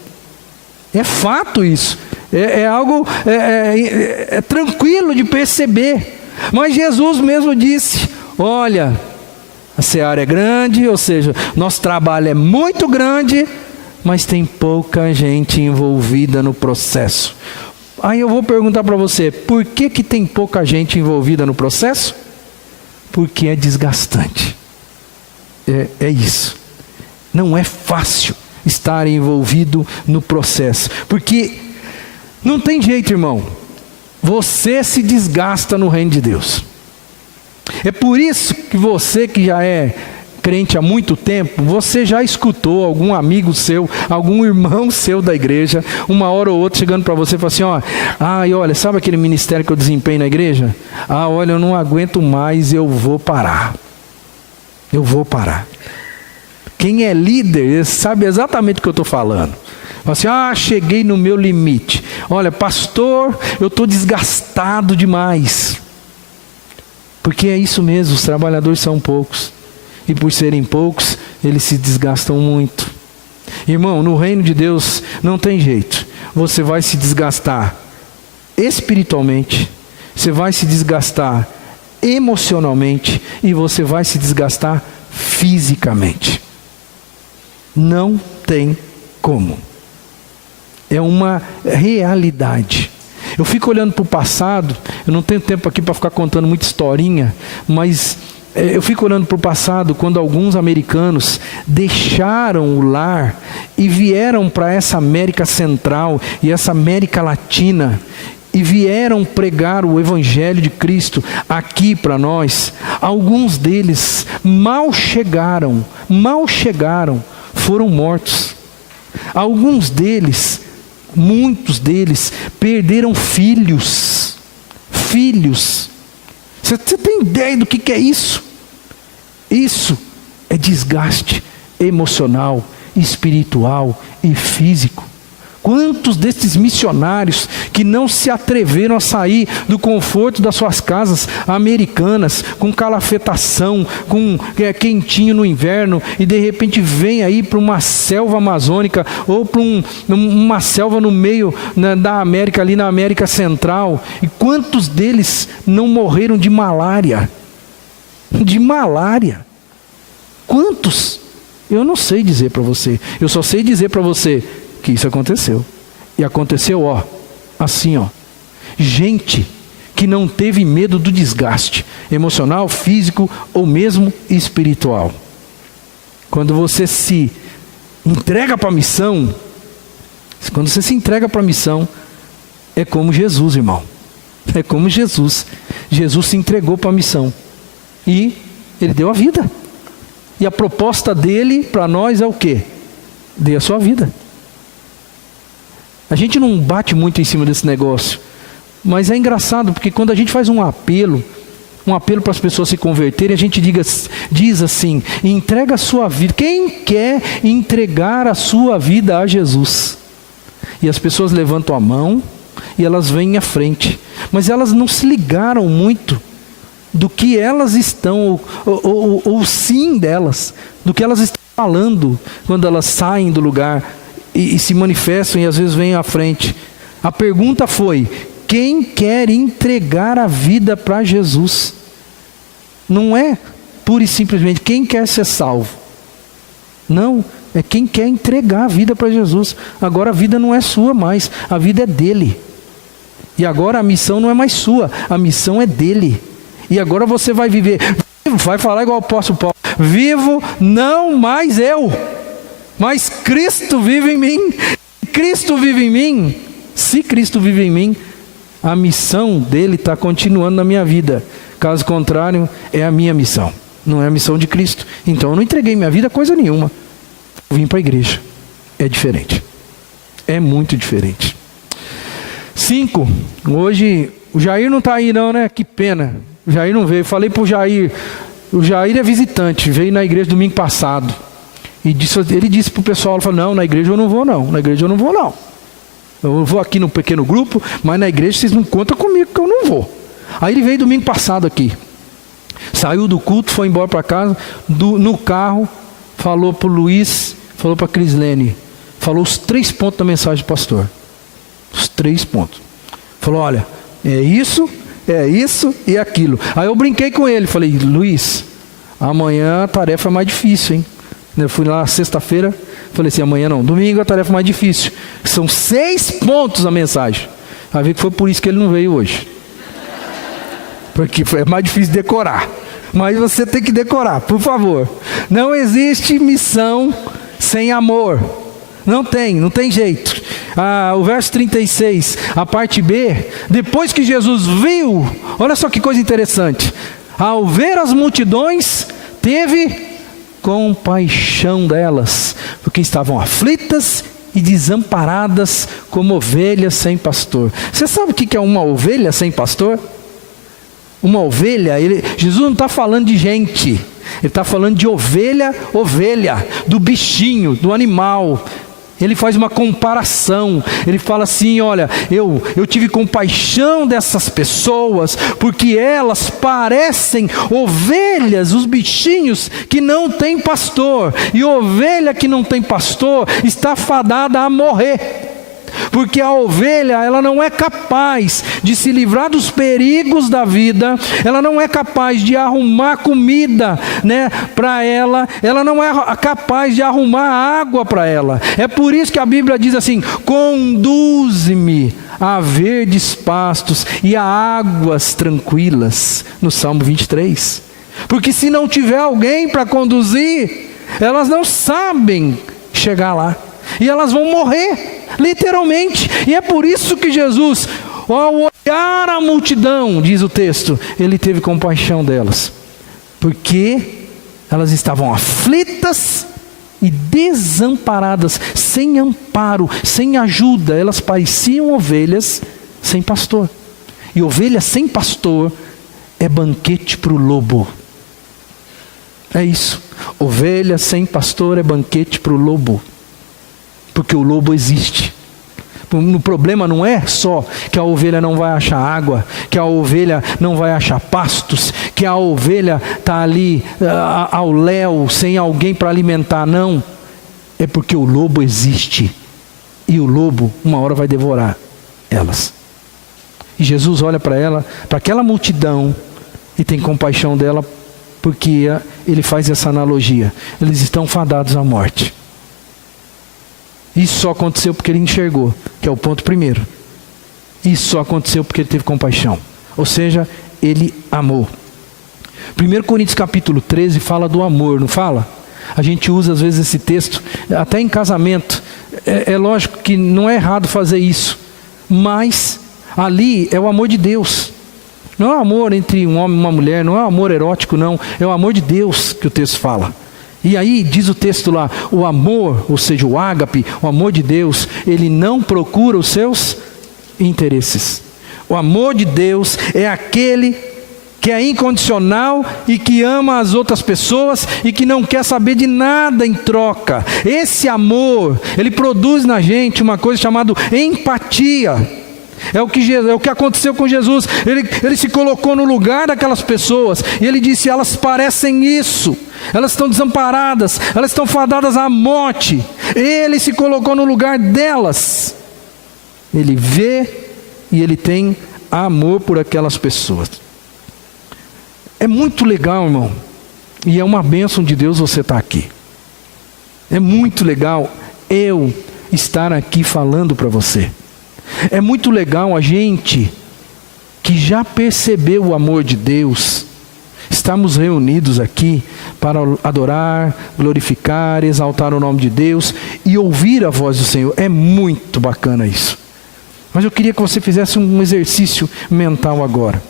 É fato isso. É algo tranquilo de perceber. Mas Jesus mesmo disse, olha, a seara é grande, ou seja, nosso trabalho é muito grande, mas tem pouca gente envolvida no processo. Aí eu vou perguntar para você, por que tem pouca gente envolvida no processo? Porque é desgastante. É isso. Não é fácil estar envolvido no processo. Porque não tem jeito, irmão. Você se desgasta no reino de Deus. É por isso que você que já é crente há muito tempo, você já escutou algum amigo seu, algum irmão seu da igreja, uma hora ou outra chegando para você e falando assim, olha, sabe aquele ministério que eu desempenho na igreja? Olha, eu não aguento mais, eu vou parar. Eu vou parar. Quem é líder sabe exatamente o que eu estou falando. Fala assim, cheguei no meu limite. Olha, pastor, eu estou desgastado demais. Porque é isso mesmo, os trabalhadores são poucos. E por serem poucos, eles se desgastam muito. Irmão, no reino de Deus não tem jeito. Você vai se desgastar espiritualmente, você vai se desgastar emocionalmente e você vai se desgastar fisicamente. Não tem como. É uma realidade. Eu fico olhando para o passado, eu não tenho tempo aqui para ficar contando muita historinha, mas eu fico olhando para o passado, quando alguns americanos deixaram o lar e vieram para essa América Central e essa América Latina, e vieram pregar o Evangelho de Cristo aqui para nós. Alguns deles mal chegaram, foram mortos. Alguns deles, muitos deles, perderam filhos. Você tem ideia do que é isso? Isso é desgaste emocional, espiritual e físico. Quantos desses missionários que não se atreveram a sair do conforto das suas casas americanas, com calafetação, com quentinho no inverno, e de repente vem aí para uma selva amazônica, ou para uma selva no meio da América, ali na América Central, e quantos deles não morreram de malária? De malária. Quantos? Eu não sei dizer para você, eu só sei dizer para você que isso aconteceu. E aconteceu, assim, gente que não teve medo do desgaste emocional, físico ou mesmo espiritual. Quando você se entrega para a missão, é como Jesus, irmão. É como Jesus. Jesus se entregou para a missão e ele deu a vida. E a proposta dele para nós é o quê? Dê a sua vida. A gente não bate muito em cima desse negócio, mas é engraçado, porque quando a gente faz um apelo para as pessoas se converterem, a gente diz assim: entrega a sua vida. Quem quer entregar a sua vida a Jesus? E as pessoas levantam a mão e elas vêm à frente, mas elas não se ligaram muito do que elas estão, ou sim delas, do que elas estão falando quando elas saem do lugar e se manifestam e às vezes vêm à frente. A pergunta foi: quem quer entregar a vida para Jesus? Não é pura e simplesmente quem quer ser salvo. Não, é quem quer entregar a vida para Jesus. Agora a vida não é sua mais, a vida é dele. E agora a missão não é mais sua, a missão é dele. E agora você vai viver, vai falar igual o apóstolo Paulo: vivo não mais eu, mas Cristo vive em mim. Cristo vive em mim. Se Cristo vive em mim, a missão dele está continuando na minha vida. Caso contrário, é a minha missão, não é a missão de Cristo. Então eu não entreguei minha vida a coisa nenhuma. Eu vim para a igreja. É diferente. É muito diferente. 5. Hoje, o Jair não está aí não, né? Que pena. O Jair não veio. Falei para o Jair é visitante, veio na igreja domingo passado. E ele disse para o pessoal, ele falou: não, na igreja eu não vou não, eu vou aqui no pequeno grupo, mas na igreja vocês não contam comigo que eu não vou. Aí ele veio domingo passado aqui, saiu do culto, foi embora para casa, no carro, falou para o Luiz, falou para a Crislene, falou os 3 pontos da mensagem do pastor, os 3 pontos, falou: olha, é isso e aquilo. Aí eu brinquei com ele, falei: Luiz, amanhã a tarefa é mais difícil, hein? Eu fui lá sexta-feira, falei assim: amanhã não, domingo a tarefa é mais difícil. São 6 pontos a mensagem. Vai ver que foi por isso que ele não veio hoje. Porque é mais difícil decorar. Mas você tem que decorar, por favor. Não existe missão sem amor. Não tem jeito. O verso 36, a parte B, depois que Jesus viu, olha só que coisa interessante. Ao ver as multidões, teve compaixão delas, porque estavam aflitas e desamparadas como ovelhas sem pastor. Você sabe o que é uma ovelha sem pastor? Uma ovelha, Jesus não está falando de gente, ele está falando de ovelha, do bichinho, do animal. Ele faz uma comparação, ele fala assim: olha, eu tive compaixão dessas pessoas, porque elas parecem ovelhas, os bichinhos que não têm pastor, e ovelha que não tem pastor está fadada a morrer. porque a ovelha, ela não é capaz de se livrar dos perigos da vida, ela não é capaz de arrumar comida, né, para ela não é capaz de arrumar água para ela. É por isso que a Bíblia diz assim: conduz-me a verdes pastos e a águas tranquilas, no Salmo 23. Porque se não tiver alguém para conduzir, elas não sabem chegar lá, e elas vão morrer, literalmente. E é por isso que Jesus, ao olhar a multidão, diz o texto, ele teve compaixão delas, porque elas estavam aflitas e desamparadas, sem amparo, sem ajuda. Elas pareciam ovelhas sem pastor, e ovelha sem pastor é banquete para o lobo. É isso, ovelha sem pastor é banquete para o lobo, porque o lobo existe. O problema não é só que a ovelha não vai achar água, que a ovelha não vai achar pastos, que a ovelha está ali ao léu, sem alguém para alimentar, não. É porque o lobo existe, e o lobo uma hora vai devorar elas. E Jesus olha para ela, para aquela multidão, e tem compaixão dela, porque ele faz essa analogia: eles estão fadados à morte. Isso só aconteceu porque ele enxergou, que é o ponto primeiro. Isso só aconteceu porque ele teve compaixão, ou seja, ele amou. 1 Coríntios capítulo 13 fala do amor, não fala? A gente usa às vezes esse texto, até em casamento. É lógico que não é errado fazer isso, mas ali é o amor de Deus. Não é o amor entre um homem e uma mulher, não é o amor erótico, não. É o amor de Deus que o texto fala. E aí diz o texto lá, o amor, ou seja, o ágape, o amor de Deus, ele não procura os seus interesses. O amor de Deus é aquele que é incondicional e que ama as outras pessoas e que não quer saber de nada em troca. Esse amor, ele produz na gente uma coisa chamada empatia. É o que aconteceu com Jesus. Ele se colocou no lugar daquelas pessoas, e ele disse: elas parecem isso, elas estão desamparadas, elas estão fadadas à morte. Ele se colocou no lugar delas. Ele vê e ele tem amor por aquelas pessoas. É muito legal, irmão, e é uma bênção de Deus você estar aqui. É muito legal eu estar aqui falando para você. É muito legal a gente que já percebeu o amor de Deus, estamos reunidos aqui para adorar, glorificar, exaltar o nome de Deus e ouvir a voz do Senhor. É muito bacana isso. Mas eu queria que você fizesse um exercício mental agora.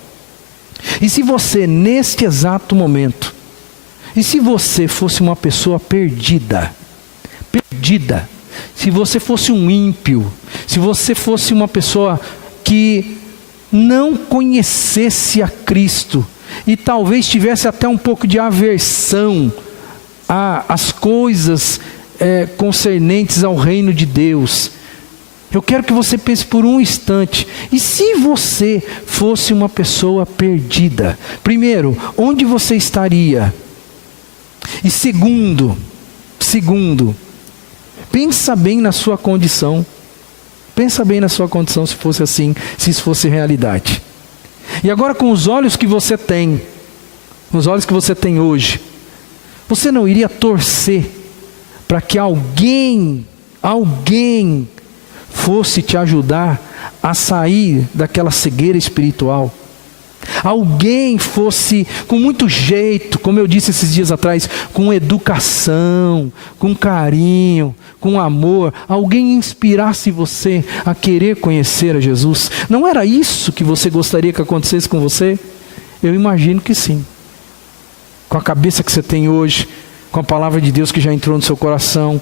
E se você, neste exato momento, e se você fosse uma pessoa perdida, se você fosse um ímpio, se você fosse uma pessoa que não conhecesse a Cristo, e talvez tivesse até um pouco de aversão às coisas concernentes ao reino de Deus, eu quero que você pense por um instante: e se você fosse uma pessoa perdida? Primeiro, onde você estaria? E segundo, pensa bem na sua condição. Pensa bem na sua condição, se fosse assim, se isso fosse realidade. E agora, com os olhos que você tem, os olhos que você tem hoje, você não iria torcer para que alguém fosse te ajudar a sair daquela cegueira espiritual? Alguém fosse com muito jeito, como eu disse esses dias atrás, com educação, com carinho, com amor, alguém inspirasse você a querer conhecer a Jesus? Não era isso que você gostaria que acontecesse com você? Eu imagino que sim. Com a cabeça que você tem hoje, com a palavra de Deus que já entrou no seu coração,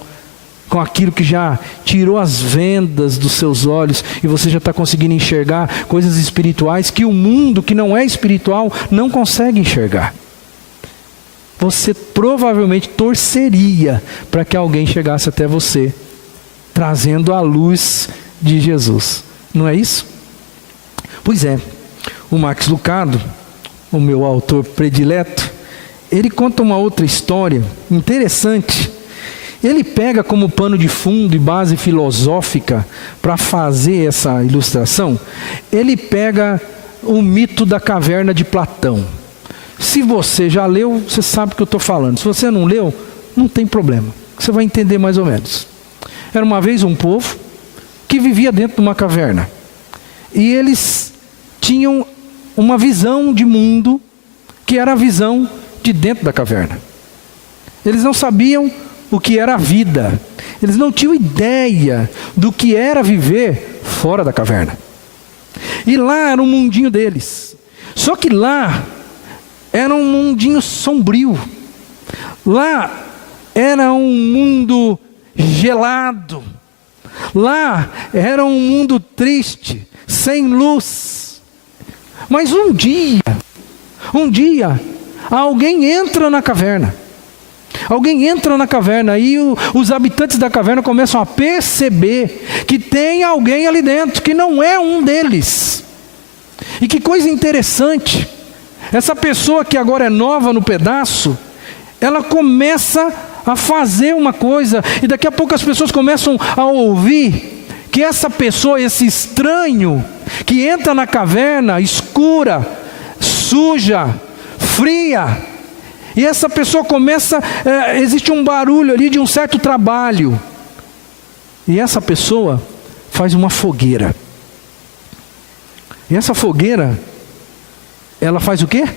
com aquilo que já tirou as vendas dos seus olhos, e você já está conseguindo enxergar coisas espirituais que o mundo que não é espiritual não consegue enxergar. Você provavelmente torceria para que alguém chegasse até você, trazendo a luz de Jesus. Não é isso? Pois é, o Max Lucado, o meu autor predileto, ele conta uma outra história interessante. Ele pega como pano de fundo e base filosófica para fazer essa ilustração, ele pega o mito da caverna de Platão. Se você já leu, você sabe o que eu estou falando. Se você não leu, não tem problema, você vai entender mais ou menos. Era uma vez um povo que vivia dentro de uma caverna. E eles tinham uma visão de mundo, que era a visão de dentro da caverna. Eles não sabiam o que era a vida. Eles não tinham ideia do que era viver fora da caverna. E lá era um mundinho deles. Só que lá era um mundinho sombrio. Lá era um mundo gelado. Lá era um mundo triste, sem luz. Mas um dia, alguém entra na caverna. Alguém entra na caverna e os habitantes da caverna começam a perceber que tem alguém ali dentro, que não é um deles. E que coisa interessante, essa pessoa que agora é nova no pedaço, ela começa a fazer uma coisa, e daqui a pouco as pessoas começam a ouvir que essa pessoa, esse estranho, que entra na caverna escura, suja, fria, e essa pessoa começa, existe um barulho ali de um certo trabalho. E essa pessoa faz uma fogueira. E essa fogueira, ela faz o quê?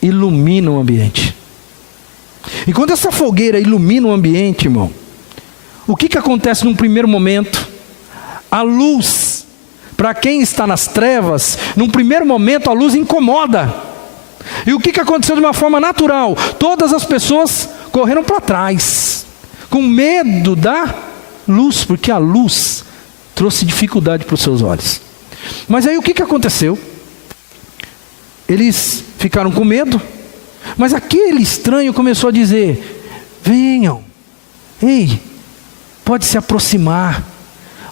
Ilumina o ambiente. E quando essa fogueira ilumina o ambiente, irmão, o que acontece num primeiro momento? A luz, para quem está nas trevas, num primeiro momento a luz incomoda. E o que aconteceu de uma forma natural? Todas as pessoas correram para trás, com medo da luz, porque a luz trouxe dificuldade para os seus olhos. Mas aí o que aconteceu? Eles ficaram com medo, mas aquele estranho começou a dizer: venham, ei, pode se aproximar.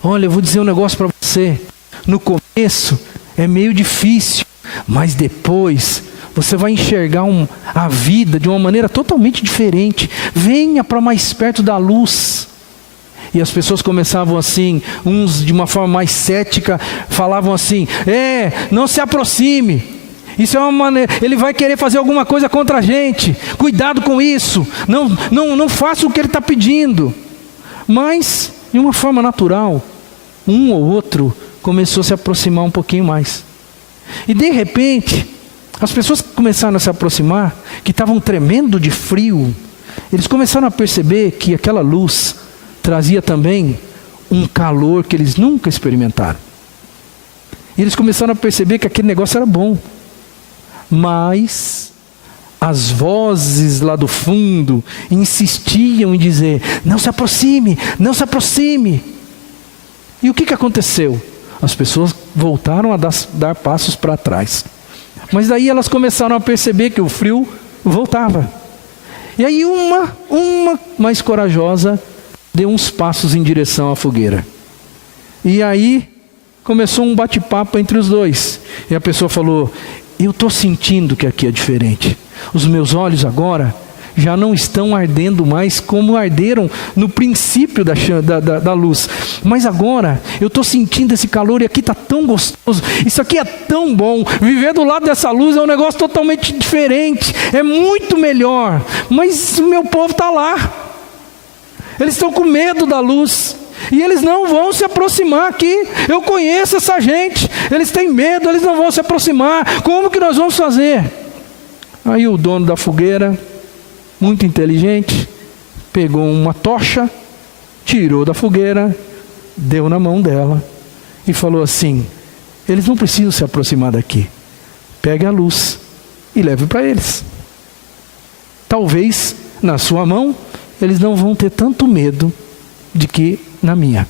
Olha, eu vou dizer um negócio para você. No começo é meio difícil, mas depois você vai enxergar a vida de uma maneira totalmente diferente. Venha para mais perto da luz. E as pessoas começavam assim, uns de uma forma mais cética, falavam assim: não se aproxime, isso é uma maneira, ele vai querer fazer alguma coisa contra a gente, cuidado com isso, não faça o que ele está pedindo. Mas, de uma forma natural, um ou outro começou a se aproximar um pouquinho mais. E de repente, as pessoas começaram a se aproximar, que estavam tremendo de frio, eles começaram a perceber que aquela luz trazia também um calor que eles nunca experimentaram. E eles começaram a perceber que aquele negócio era bom. Mas as vozes lá do fundo insistiam em dizer: não se aproxime, não se aproxime. E o que aconteceu? As pessoas voltaram a dar passos para trás. Mas daí elas começaram a perceber que o frio voltava. E aí uma mais corajosa deu uns passos em direção à fogueira. E aí começou um bate-papo entre os dois. E a pessoa falou: eu estou sentindo que aqui é diferente. Os meus olhos agora já não estão ardendo mais como arderam no princípio da luz. Mas agora eu estou sentindo esse calor e aqui está tão gostoso. Isso aqui é tão bom. Viver do lado dessa luz é um negócio totalmente diferente. É muito melhor. Mas o meu povo está lá. Eles estão com medo da luz. E eles não vão se aproximar aqui. Eu conheço essa gente. Eles têm medo, eles não vão se aproximar. Como que nós vamos fazer? Aí o dono da fogueira, muito inteligente, pegou uma tocha, tirou da fogueira, deu na mão dela e falou assim: eles não precisam se aproximar daqui. Pegue a luz e leve para eles. Talvez na sua mão eles não vão ter tanto medo de que na minha.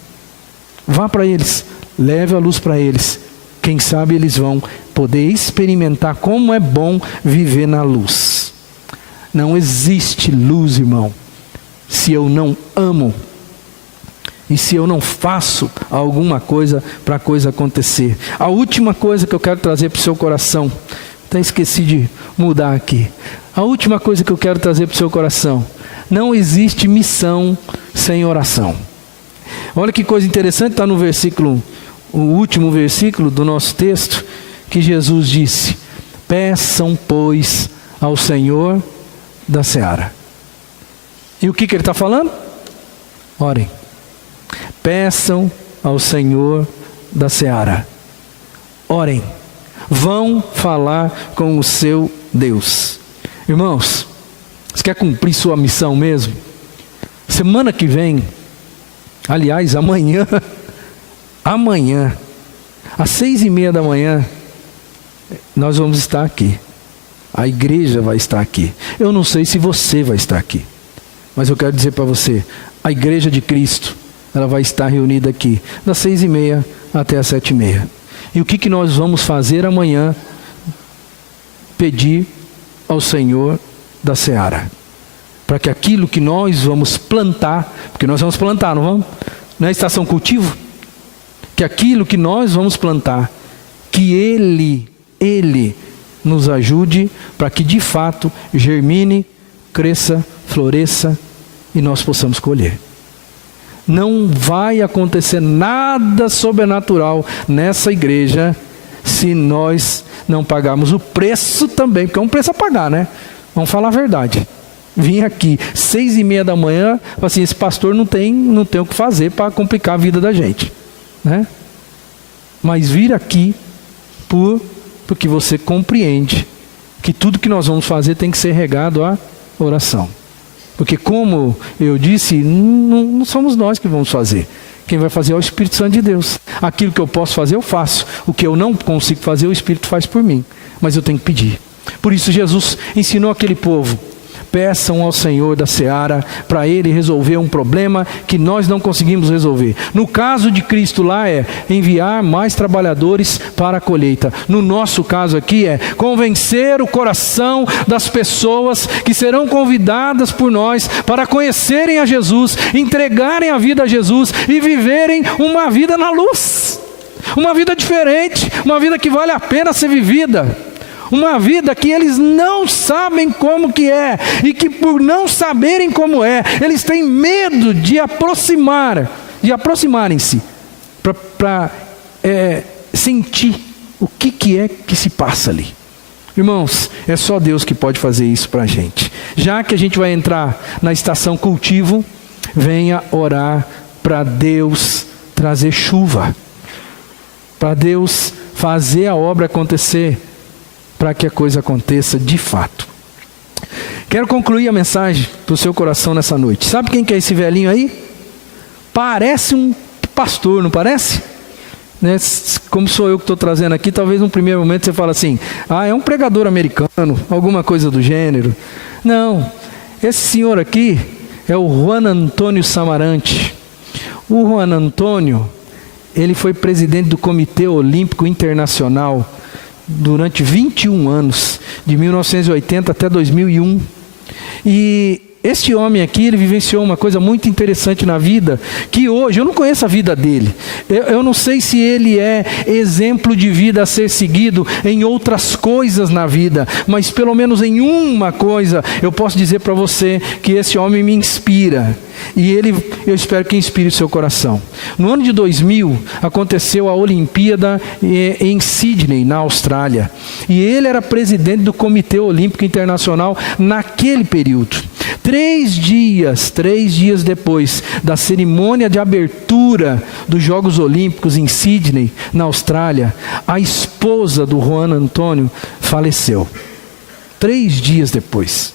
Vá para eles, leve a luz para eles. Quem sabe eles vão poder experimentar como é bom viver na luz. Não existe luz, irmão, se eu não amo e se eu não faço alguma coisa para a coisa acontecer. A última coisa que eu quero trazer para o seu coração, até esqueci de mudar aqui. A última coisa que eu quero trazer para o seu coração: Não existe missão sem oração. Olha que coisa interessante, está no versículo, o último versículo do nosso texto, que Jesus disse: peçam, pois, ao Senhor da seara. E o que ele está falando? Orem. Peçam ao Senhor da seara. Orem. Vão falar com o seu Deus. Irmãos, você quer cumprir sua missão mesmo? Semana que vem, aliás, amanhã, às 6:30 da manhã, nós vamos estar aqui. A igreja vai estar aqui. Eu não sei se você vai estar aqui, mas eu quero dizer para você, a igreja de Cristo, ela vai estar reunida aqui, das 6:30 até as 7:30. E o que nós vamos fazer amanhã? Pedir ao Senhor da seara, para que aquilo que nós vamos plantar, porque nós vamos plantar, não vamos? Não é estação cultivo? Que aquilo que nós vamos plantar, que Ele nos ajude para que de fato germine, cresça, floresça e nós possamos colher. Não vai acontecer nada sobrenatural nessa igreja se nós não pagarmos o preço também, porque é um preço a pagar, né? Vamos falar a verdade. Vim aqui 6:30 da manhã, assim, esse pastor não tem o que fazer para complicar a vida da gente, né? Mas vir aqui porque você compreende que tudo que nós vamos fazer tem que ser regado à oração. Porque como eu disse, não somos nós que vamos fazer. Quem vai fazer é o Espírito Santo de Deus. Aquilo que eu posso fazer, eu faço. O que eu não consigo fazer, o Espírito faz por mim. Mas eu tenho que pedir. Por isso Jesus ensinou aquele povo: peçam ao Senhor da seara para Ele resolver um problema que nós não conseguimos resolver. No caso de Cristo lá é enviar mais trabalhadores para a colheita. No nosso caso aqui é convencer o coração das pessoas que serão convidadas por nós para conhecerem a Jesus, entregarem a vida a Jesus e viverem uma vida na luz. Uma vida diferente, uma vida que vale a pena ser vivida. Uma vida que eles não sabem como que é, e que por não saberem como é, eles têm medo de aproximarem-se, para sentir o que é que se passa ali. Irmãos, é só Deus que pode fazer isso para a gente. Já que a gente vai entrar na estação cultivo, venha orar para Deus trazer chuva, para Deus fazer a obra acontecer, para que a coisa aconteça de fato. Quero concluir a mensagem para o seu coração nessa noite. Sabe quem que é esse velhinho aí? Parece um pastor, não parece? Né? Como sou eu que estou trazendo aqui, talvez num primeiro momento você fala assim: é um pregador americano, alguma coisa do gênero. Não, esse senhor aqui é o Juan Antônio Samaranch. O Juan Antônio, ele foi presidente do Comitê Olímpico Internacional durante 21 anos, de 1980 até 2001. E este homem aqui, ele vivenciou uma coisa muito interessante na vida, que hoje, eu não conheço a vida dele, eu não sei se ele é exemplo de vida a ser seguido em outras coisas na vida, mas pelo menos em uma coisa, eu posso dizer para você que esse homem me inspira. E eu espero que inspire o seu coração. No ano de 2000, aconteceu a Olimpíada em Sydney, na Austrália. E ele era presidente do Comitê Olímpico Internacional naquele período. 3 dias depois da cerimônia de abertura dos Jogos Olímpicos em Sydney, na Austrália, a esposa do Juan Antônio faleceu. 3 dias depois.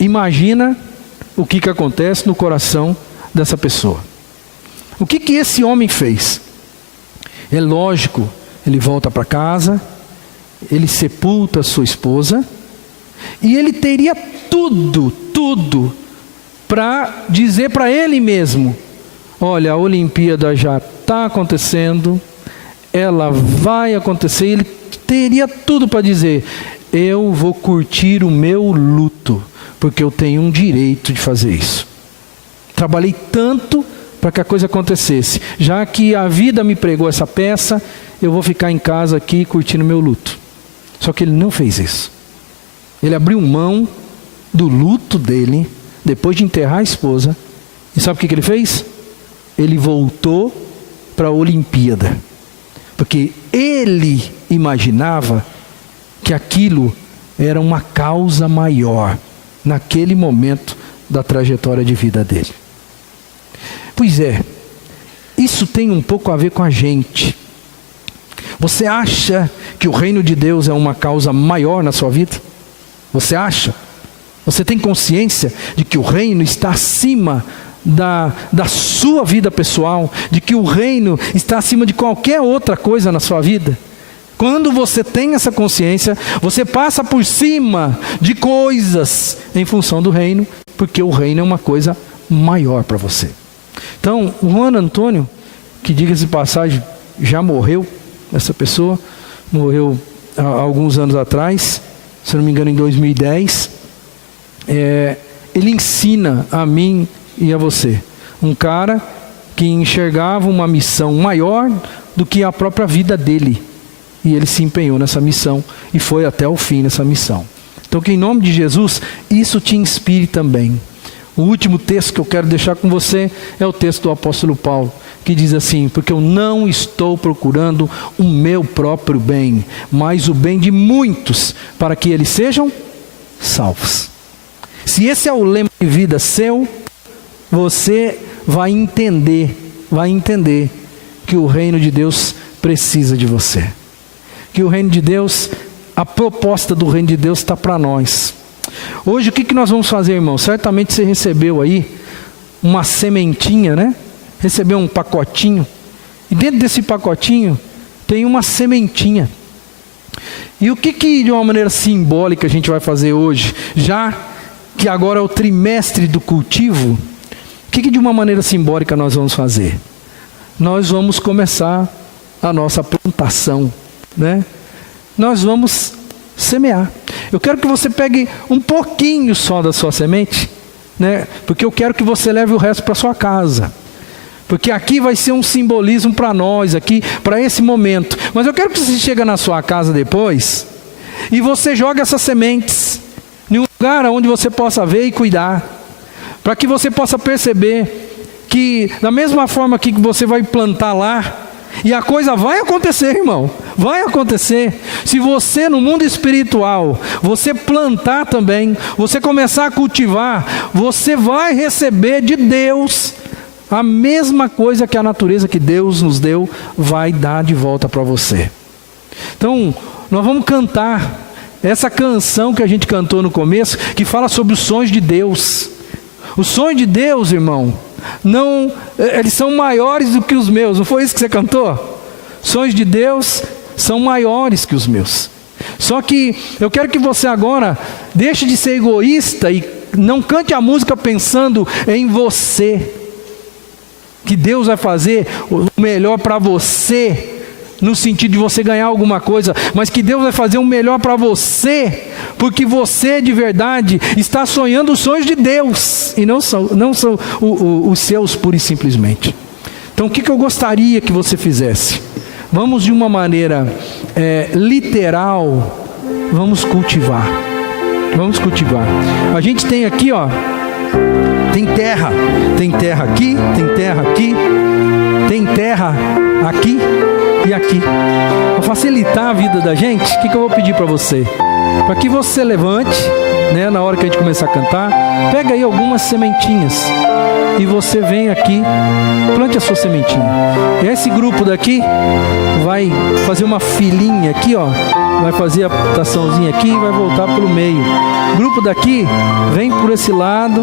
Imagina o que acontece no coração dessa pessoa. O que esse homem fez? É lógico, ele volta para casa, ele sepulta sua esposa, e ele teria tudo para dizer para ele mesmo: olha, a Olimpíada já está acontecendo, ela vai acontecer. Ele teria tudo para dizer: eu vou curtir o meu luto, porque eu tenho um direito de fazer isso. Trabalhei tanto para que a coisa acontecesse. Já que a vida me pregou essa peça, eu vou ficar em casa aqui curtindo meu luto. Só que ele não fez isso. Ele abriu mão do luto dele, depois de enterrar a esposa, e sabe o que ele fez? Ele voltou para a Olimpíada, porque ele imaginava que aquilo era uma causa maior, naquele momento da trajetória de vida dele. Pois é, isso tem um pouco a ver com a gente. Você acha que o reino de Deus é uma causa maior na sua vida? Você acha? Você tem consciência de que o reino está acima da sua vida pessoal? De que o reino está acima de qualquer outra coisa na sua vida? Quando você tem essa consciência, você passa por cima de coisas em função do reino, porque o reino é uma coisa maior para você. Então, o Juan Antônio, que diga-se de passagem, já morreu. Essa pessoa morreu há alguns anos atrás, se não me engano em 2010. Ele ensina a mim e a você, um cara que enxergava uma missão maior do que a própria vida dele, e ele se empenhou nessa missão e foi até o fim nessa missão. Então que em nome de Jesus isso te inspire também. O último texto que eu quero deixar com você é o texto do apóstolo Paulo, que diz assim: porque eu não estou procurando o meu próprio bem, mas o bem de muitos, para que eles sejam salvos. Se esse é o lema de vida seu, você vai entender que o reino de Deus precisa de você. Que o reino de Deus, a proposta do reino de Deus está para nós. Hoje o que nós vamos fazer, irmão? Certamente você recebeu aí uma sementinha, né? Recebeu um pacotinho. E dentro desse pacotinho tem uma sementinha. E o que de uma maneira simbólica a gente vai fazer hoje? Já que agora é o trimestre do cultivo, o que de uma maneira simbólica nós vamos fazer? Nós vamos começar a nossa plantação, né? Nós vamos semear. Eu quero que você pegue um pouquinho só da sua semente, né? Porque eu quero que você leve o resto para sua casa. Porque aqui vai ser um simbolismo para nós, aqui, para esse momento. Mas eu quero que você chegue na sua casa depois e você jogue essas sementes em um lugar onde você possa ver e cuidar. Para que você possa perceber que da mesma forma que você vai plantar lá, e a coisa vai acontecer, irmão, vai acontecer. Se você no mundo espiritual, você plantar também, você começar a cultivar, você vai receber de Deus a mesma coisa que a natureza que Deus nos deu, vai dar de volta para você. Então, nós vamos cantar essa canção que a gente cantou no começo, que fala sobre os sonhos de Deus. Os sonhos de Deus, irmão, eles são maiores do que os meus. Não foi isso que você cantou? Sonhos de Deus são maiores que os meus. Só que eu quero que você agora deixe de ser egoísta e não cante a música pensando em você. Que Deus vai fazer o melhor para você, no sentido de você ganhar alguma coisa, mas que Deus vai fazer o melhor para você, porque você de verdade está sonhando os sonhos de Deus, e não são os seus pura e simplesmente. Então o que eu gostaria que você fizesse? Vamos de uma maneira literal, vamos cultivar. Vamos cultivar. A gente tem aqui, ó, tem terra aqui, tem terra aqui, tem terra aqui e aqui. Para facilitar a vida da gente, o que eu vou pedir para você? Para que você levante, né, na hora que a gente começar a cantar, pega aí algumas sementinhas e você vem aqui, plante a sua sementinha. E esse grupo daqui vai fazer uma filinha aqui, ó, vai fazer a plantaçãozinha aqui e vai voltar pelo meio. O grupo daqui vem por esse lado,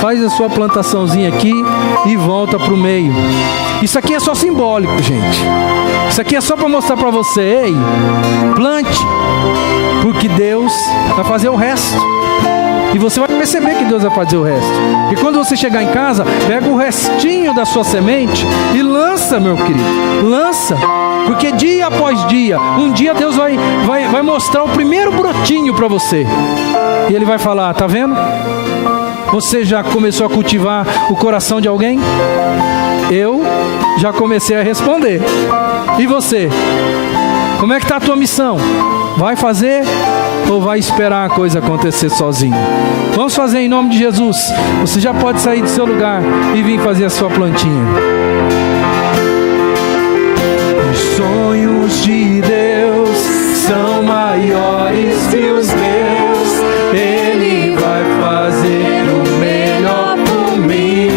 faz a sua plantaçãozinha aqui e volta para o meio. Isso aqui é só simbólico, gente. Isso aqui é só para mostrar para você: ei, plante, porque Deus vai fazer o resto. E você vai perceber que Deus vai fazer o resto. E quando você chegar em casa, pega o restinho da sua semente e lança, meu querido. Lança. Porque dia após dia, um dia Deus vai mostrar o primeiro brotinho para você. E Ele vai falar: tá vendo? Você já começou a cultivar o coração de alguém? Eu já comecei a responder. E você? Como é que está a tua missão? Vai fazer ou vai esperar a coisa acontecer sozinho? Vamos fazer em nome de Jesus. Você já pode sair do seu lugar e vir fazer a sua plantinha. Os sonhos de Deus são maiores que os meus. Ele vai fazer o melhor por mim.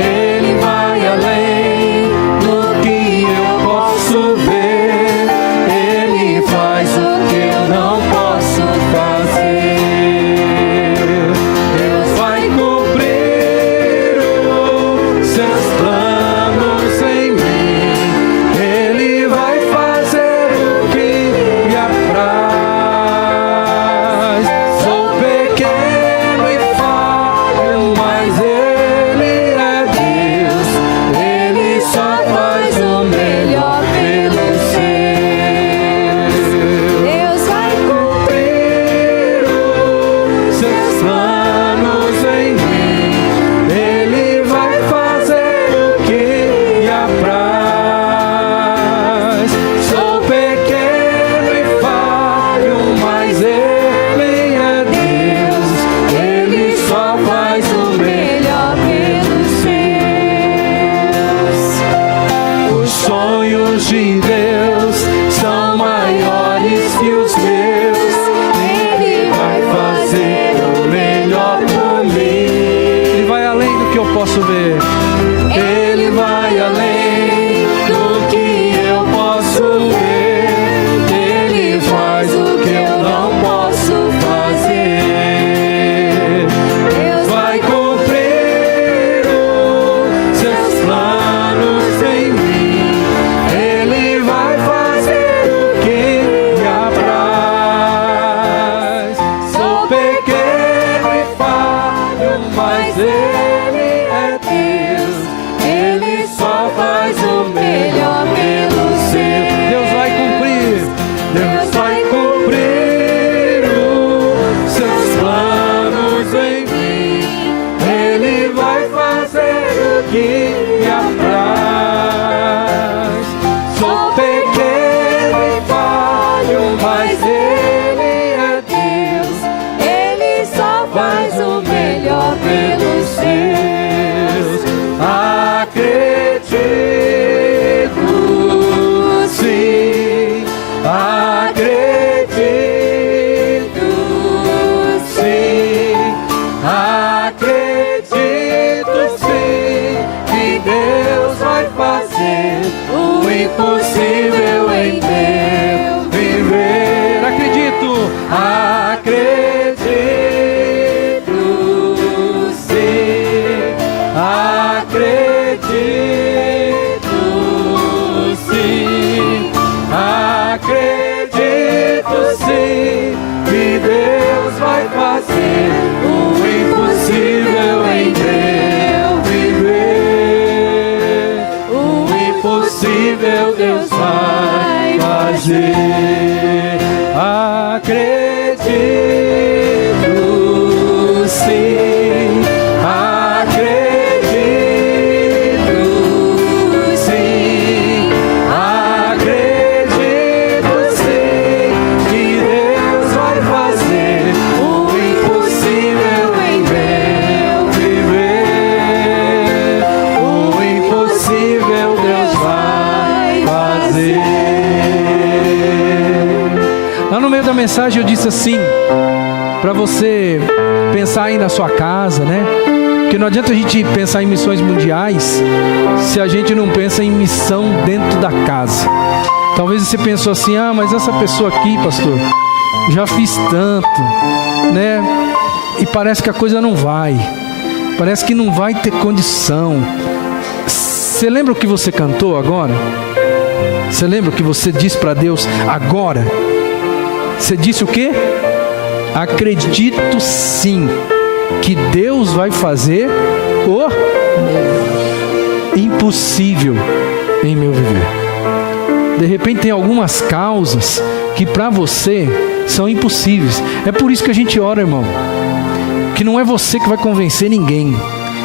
Ele vai além do que eu posso ver. Ele faz o que eu não posso fazer. Deus vai cumprir os seus planos em mim. Ele vai fazer o que me apraz. Sou pequeno e falho, mas Ele é Deus. Ele só faz o melhor pelos seus. Deus vai cumprir os seus planos em mim. Ele vai fazer o que me apraz. Sou pequeno e falho, mas Ele é Deus. Ele só faz o melhor pelos seus. Os sonhos de Deus são maiores que os meus. Ele vai fazer o melhor por mim. Ele vai além do que eu posso ver. Ele vai além do que eu posso ver. Ele faz o que eu não posso fazer. Deus vai cumprir os seus planos em mim. Ele vai fazer o que me apraz. Sou pequeno e falho, mas Ele é Deus. Ele só faz o melhor pelo seu. Deus vai cumprir. Deus vai cumprir os seus planos em mim. Ele vai fazer o que me apraz. Sou pequeno e falho, mas Ele é Deus. Ele só faz o melhor pelos seus. Acredito, sim. Acredito, sim. Acredito, sim, que Deus vai fazer o impossível em meu viver. Acredito, acredito, sim. Acredito, sim. Acredito, sim, que Deus vai fazer o impossível em meu viver. O impossível Deus vai fazer. Acredito, sim. Acredito, sim. Acredito, sim, que Deus vai fazer o impossível em meu viver. O impossível Deus vai fazer. Lá no meio da mensagem eu disse assim, para você pensar aí na sua casa, né? Porque não adianta a gente pensar em missões mundiais se a gente não pensa em missão dentro da casa. Talvez você pensou assim, mas essa pessoa aqui, pastor, já fiz tanto, né? E parece que a coisa não vai. Parece que não vai ter condição. Você lembra o que você cantou agora? Você lembra o que você disse para Deus agora? Você disse o quê? Acredito sim que Deus vai fazer o impossível em meu viver. De repente tem algumas causas que para você são impossíveis. É por isso que a gente ora, irmão. Que não é você que vai convencer ninguém.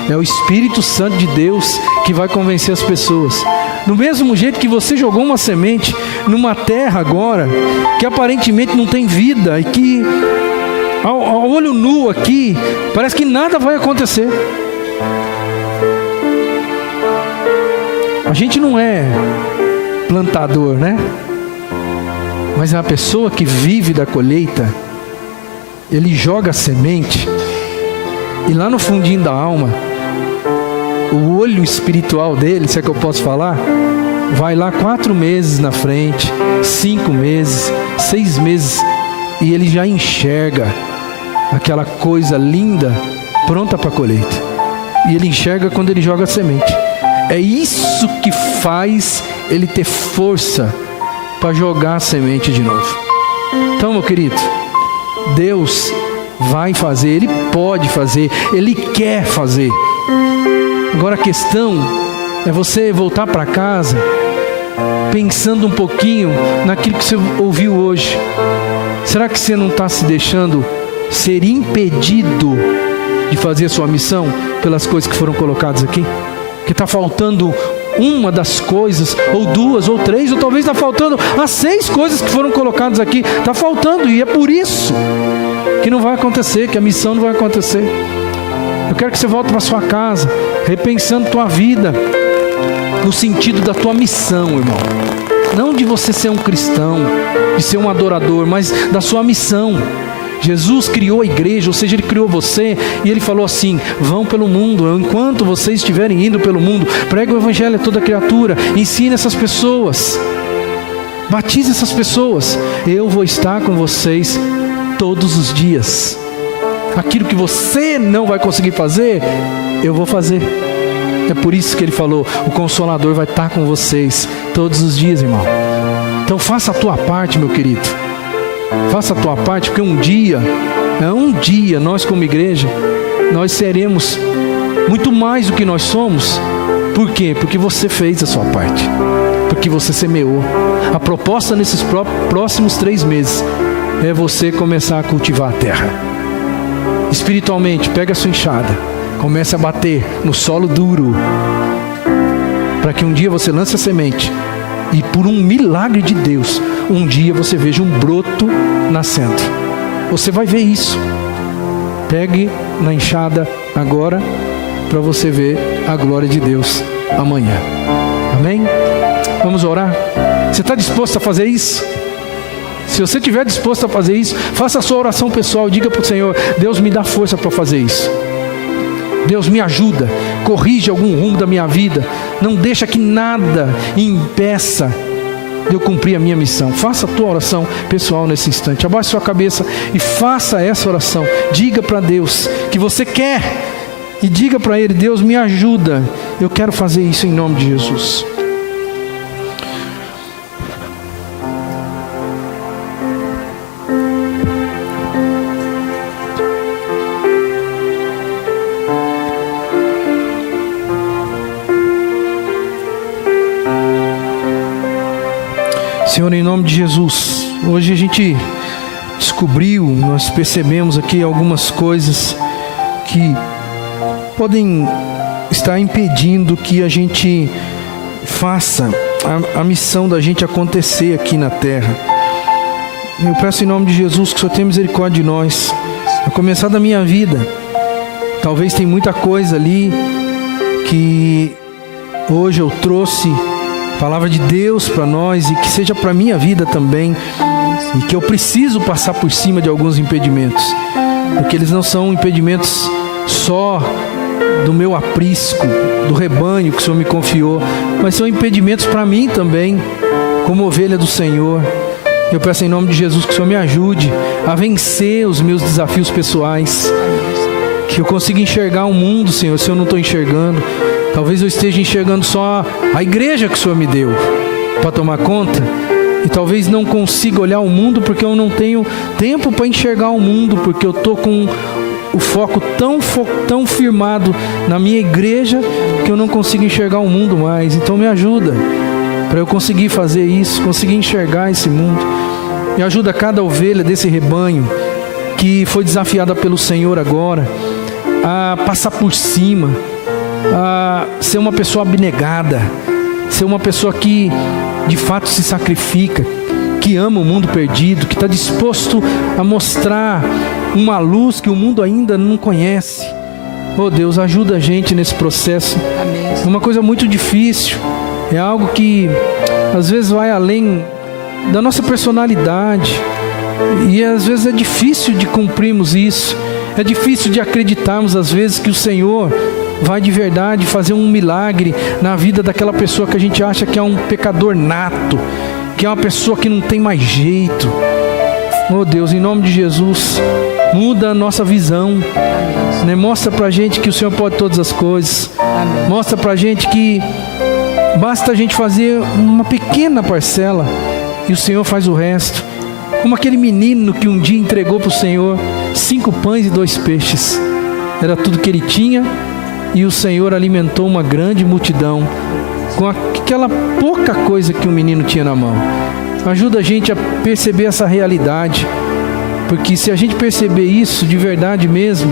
É o Espírito Santo de Deus que vai convencer as pessoas. Do mesmo jeito que você jogou uma semente numa terra agora, que aparentemente não tem vida, e que ao olho nu aqui, parece que nada vai acontecer. A gente não é plantador, né? Mas a pessoa que vive da colheita, ele joga a semente, e lá no fundinho da alma, o olho espiritual dele, se é que eu posso falar, vai lá 4 meses na frente, 5 meses, 6 meses, e ele já enxerga aquela coisa linda, pronta para a colheita. E ele enxerga quando ele joga a semente. É isso que faz ele ter força para jogar a semente de novo. Então, meu querido, Deus vai fazer, Ele pode fazer, Ele quer fazer. Agora a questão é você voltar para casa pensando um pouquinho naquilo que você ouviu hoje. Será que você não está se deixando ser impedido de fazer a sua missão pelas coisas que foram colocadas aqui? Que está faltando uma das coisas, ou 2, ou 3, ou talvez está faltando as 6 coisas que foram colocadas aqui. Está faltando, e é por isso que não vai acontecer, que a missão não vai acontecer. Eu quero que você volte para sua casa, repensando tua vida, no sentido da tua missão, irmão. Não de você ser um cristão, de ser um adorador, mas da sua missão. Jesus criou a igreja, ou seja, Ele criou você, e Ele falou assim: vão pelo mundo, enquanto vocês estiverem indo pelo mundo, pregue o evangelho a toda criatura, ensine essas pessoas, batize essas pessoas. Eu vou estar com vocês todos os dias. Aquilo que você não vai conseguir fazer, eu vou fazer. É por isso que Ele falou: o Consolador vai estar com vocês todos os dias, irmão. Então faça a tua parte, meu querido. Faça a tua parte, porque um dia, nós como igreja, nós seremos muito mais do que nós somos. Por quê? Porque você fez a sua parte, porque você semeou. A proposta nesses próximos 3 meses é você começar a cultivar a terra. Espiritualmente, pega a sua enxada, comece a bater no solo duro, para que um dia você lance a semente, e por um milagre de Deus, um dia você veja um broto nascendo. Você vai ver isso. Pegue na enxada agora, para você ver a glória de Deus amanhã. Amém? Vamos orar? Você está disposto a fazer isso? Se você estiver disposto a fazer isso, faça a sua oração pessoal. Diga para o Senhor: Deus, me dá força para fazer isso. Deus, me ajuda, corrige algum rumo da minha vida, não deixa que nada impeça de eu cumprir a minha missão. Faça a tua oração pessoal nesse instante. Abaixe sua cabeça e faça essa oração. Diga para Deus que você quer, e diga para Ele: Deus, me ajuda, eu quero fazer isso em nome de Jesus. Senhor, em nome de Jesus, hoje a gente descobriu, nós percebemos aqui algumas coisas que podem estar impedindo que a gente faça a missão da gente acontecer aqui na terra. Eu peço em nome de Jesus que o Senhor tenha misericórdia de nós, a começar da minha vida. Talvez tem muita coisa ali que hoje eu trouxe palavra de Deus para nós, e que seja para a minha vida também, e que eu preciso passar por cima de alguns impedimentos, porque eles não são impedimentos só do meu aprisco, do rebanho que o Senhor me confiou, mas são impedimentos para mim também, como ovelha do Senhor. Eu peço em nome de Jesus que o Senhor me ajude a vencer os meus desafios pessoais, que eu consiga enxergar o mundo, Senhor, se eu não estou enxergando. Talvez eu esteja enxergando só a igreja que o Senhor me deu para tomar conta, e talvez não consiga olhar o mundo porque eu não tenho tempo para enxergar o mundo, porque eu estou com o foco tão firmado na minha igreja que eu não consigo enxergar o mundo mais. Então me ajuda para eu conseguir fazer isso, conseguir enxergar esse mundo. Me ajuda cada ovelha desse rebanho que foi desafiada pelo Senhor agora a passar por cima, a ser uma pessoa abnegada, ser uma pessoa que de fato se sacrifica, que ama o mundo perdido, que está disposto a mostrar uma luz que o mundo ainda não conhece. Oh Deus, ajuda a gente nesse processo. Amém. É uma coisa muito difícil, é algo que às vezes vai além da nossa personalidade, e às vezes é difícil de cumprirmos isso, é difícil de acreditarmos às vezes que o Senhor vai de verdade fazer um milagre na vida daquela pessoa que a gente acha que é um pecador nato, que é uma pessoa que não tem mais jeito. Oh Deus, em nome de Jesus, muda a nossa visão, né? Mostra pra gente que o Senhor pode todas as coisas. Amém. Mostra pra gente que basta a gente fazer uma pequena parcela e o Senhor faz o resto. Como aquele menino que um dia entregou para o Senhor 5 pães e 2 peixes. Era tudo que ele tinha, e o Senhor alimentou uma grande multidão com aquela pouca coisa que o menino tinha na mão. Ajuda a gente a perceber essa realidade, porque se a gente perceber isso de verdade mesmo,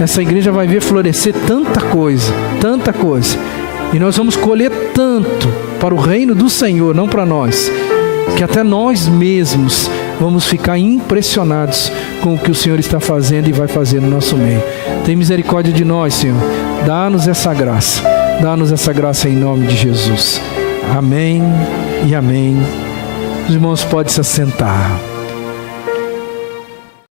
essa igreja vai ver florescer tanta coisa, e nós vamos colher tanto para o reino do Senhor, não para nós, que até nós mesmos vamos ficar impressionados com o que o Senhor está fazendo e vai fazer no nosso meio. Tem misericórdia de nós, Senhor. Dá-nos essa graça. Dá-nos essa graça em nome de Jesus. Amém e amém. Os irmãos podem se assentar.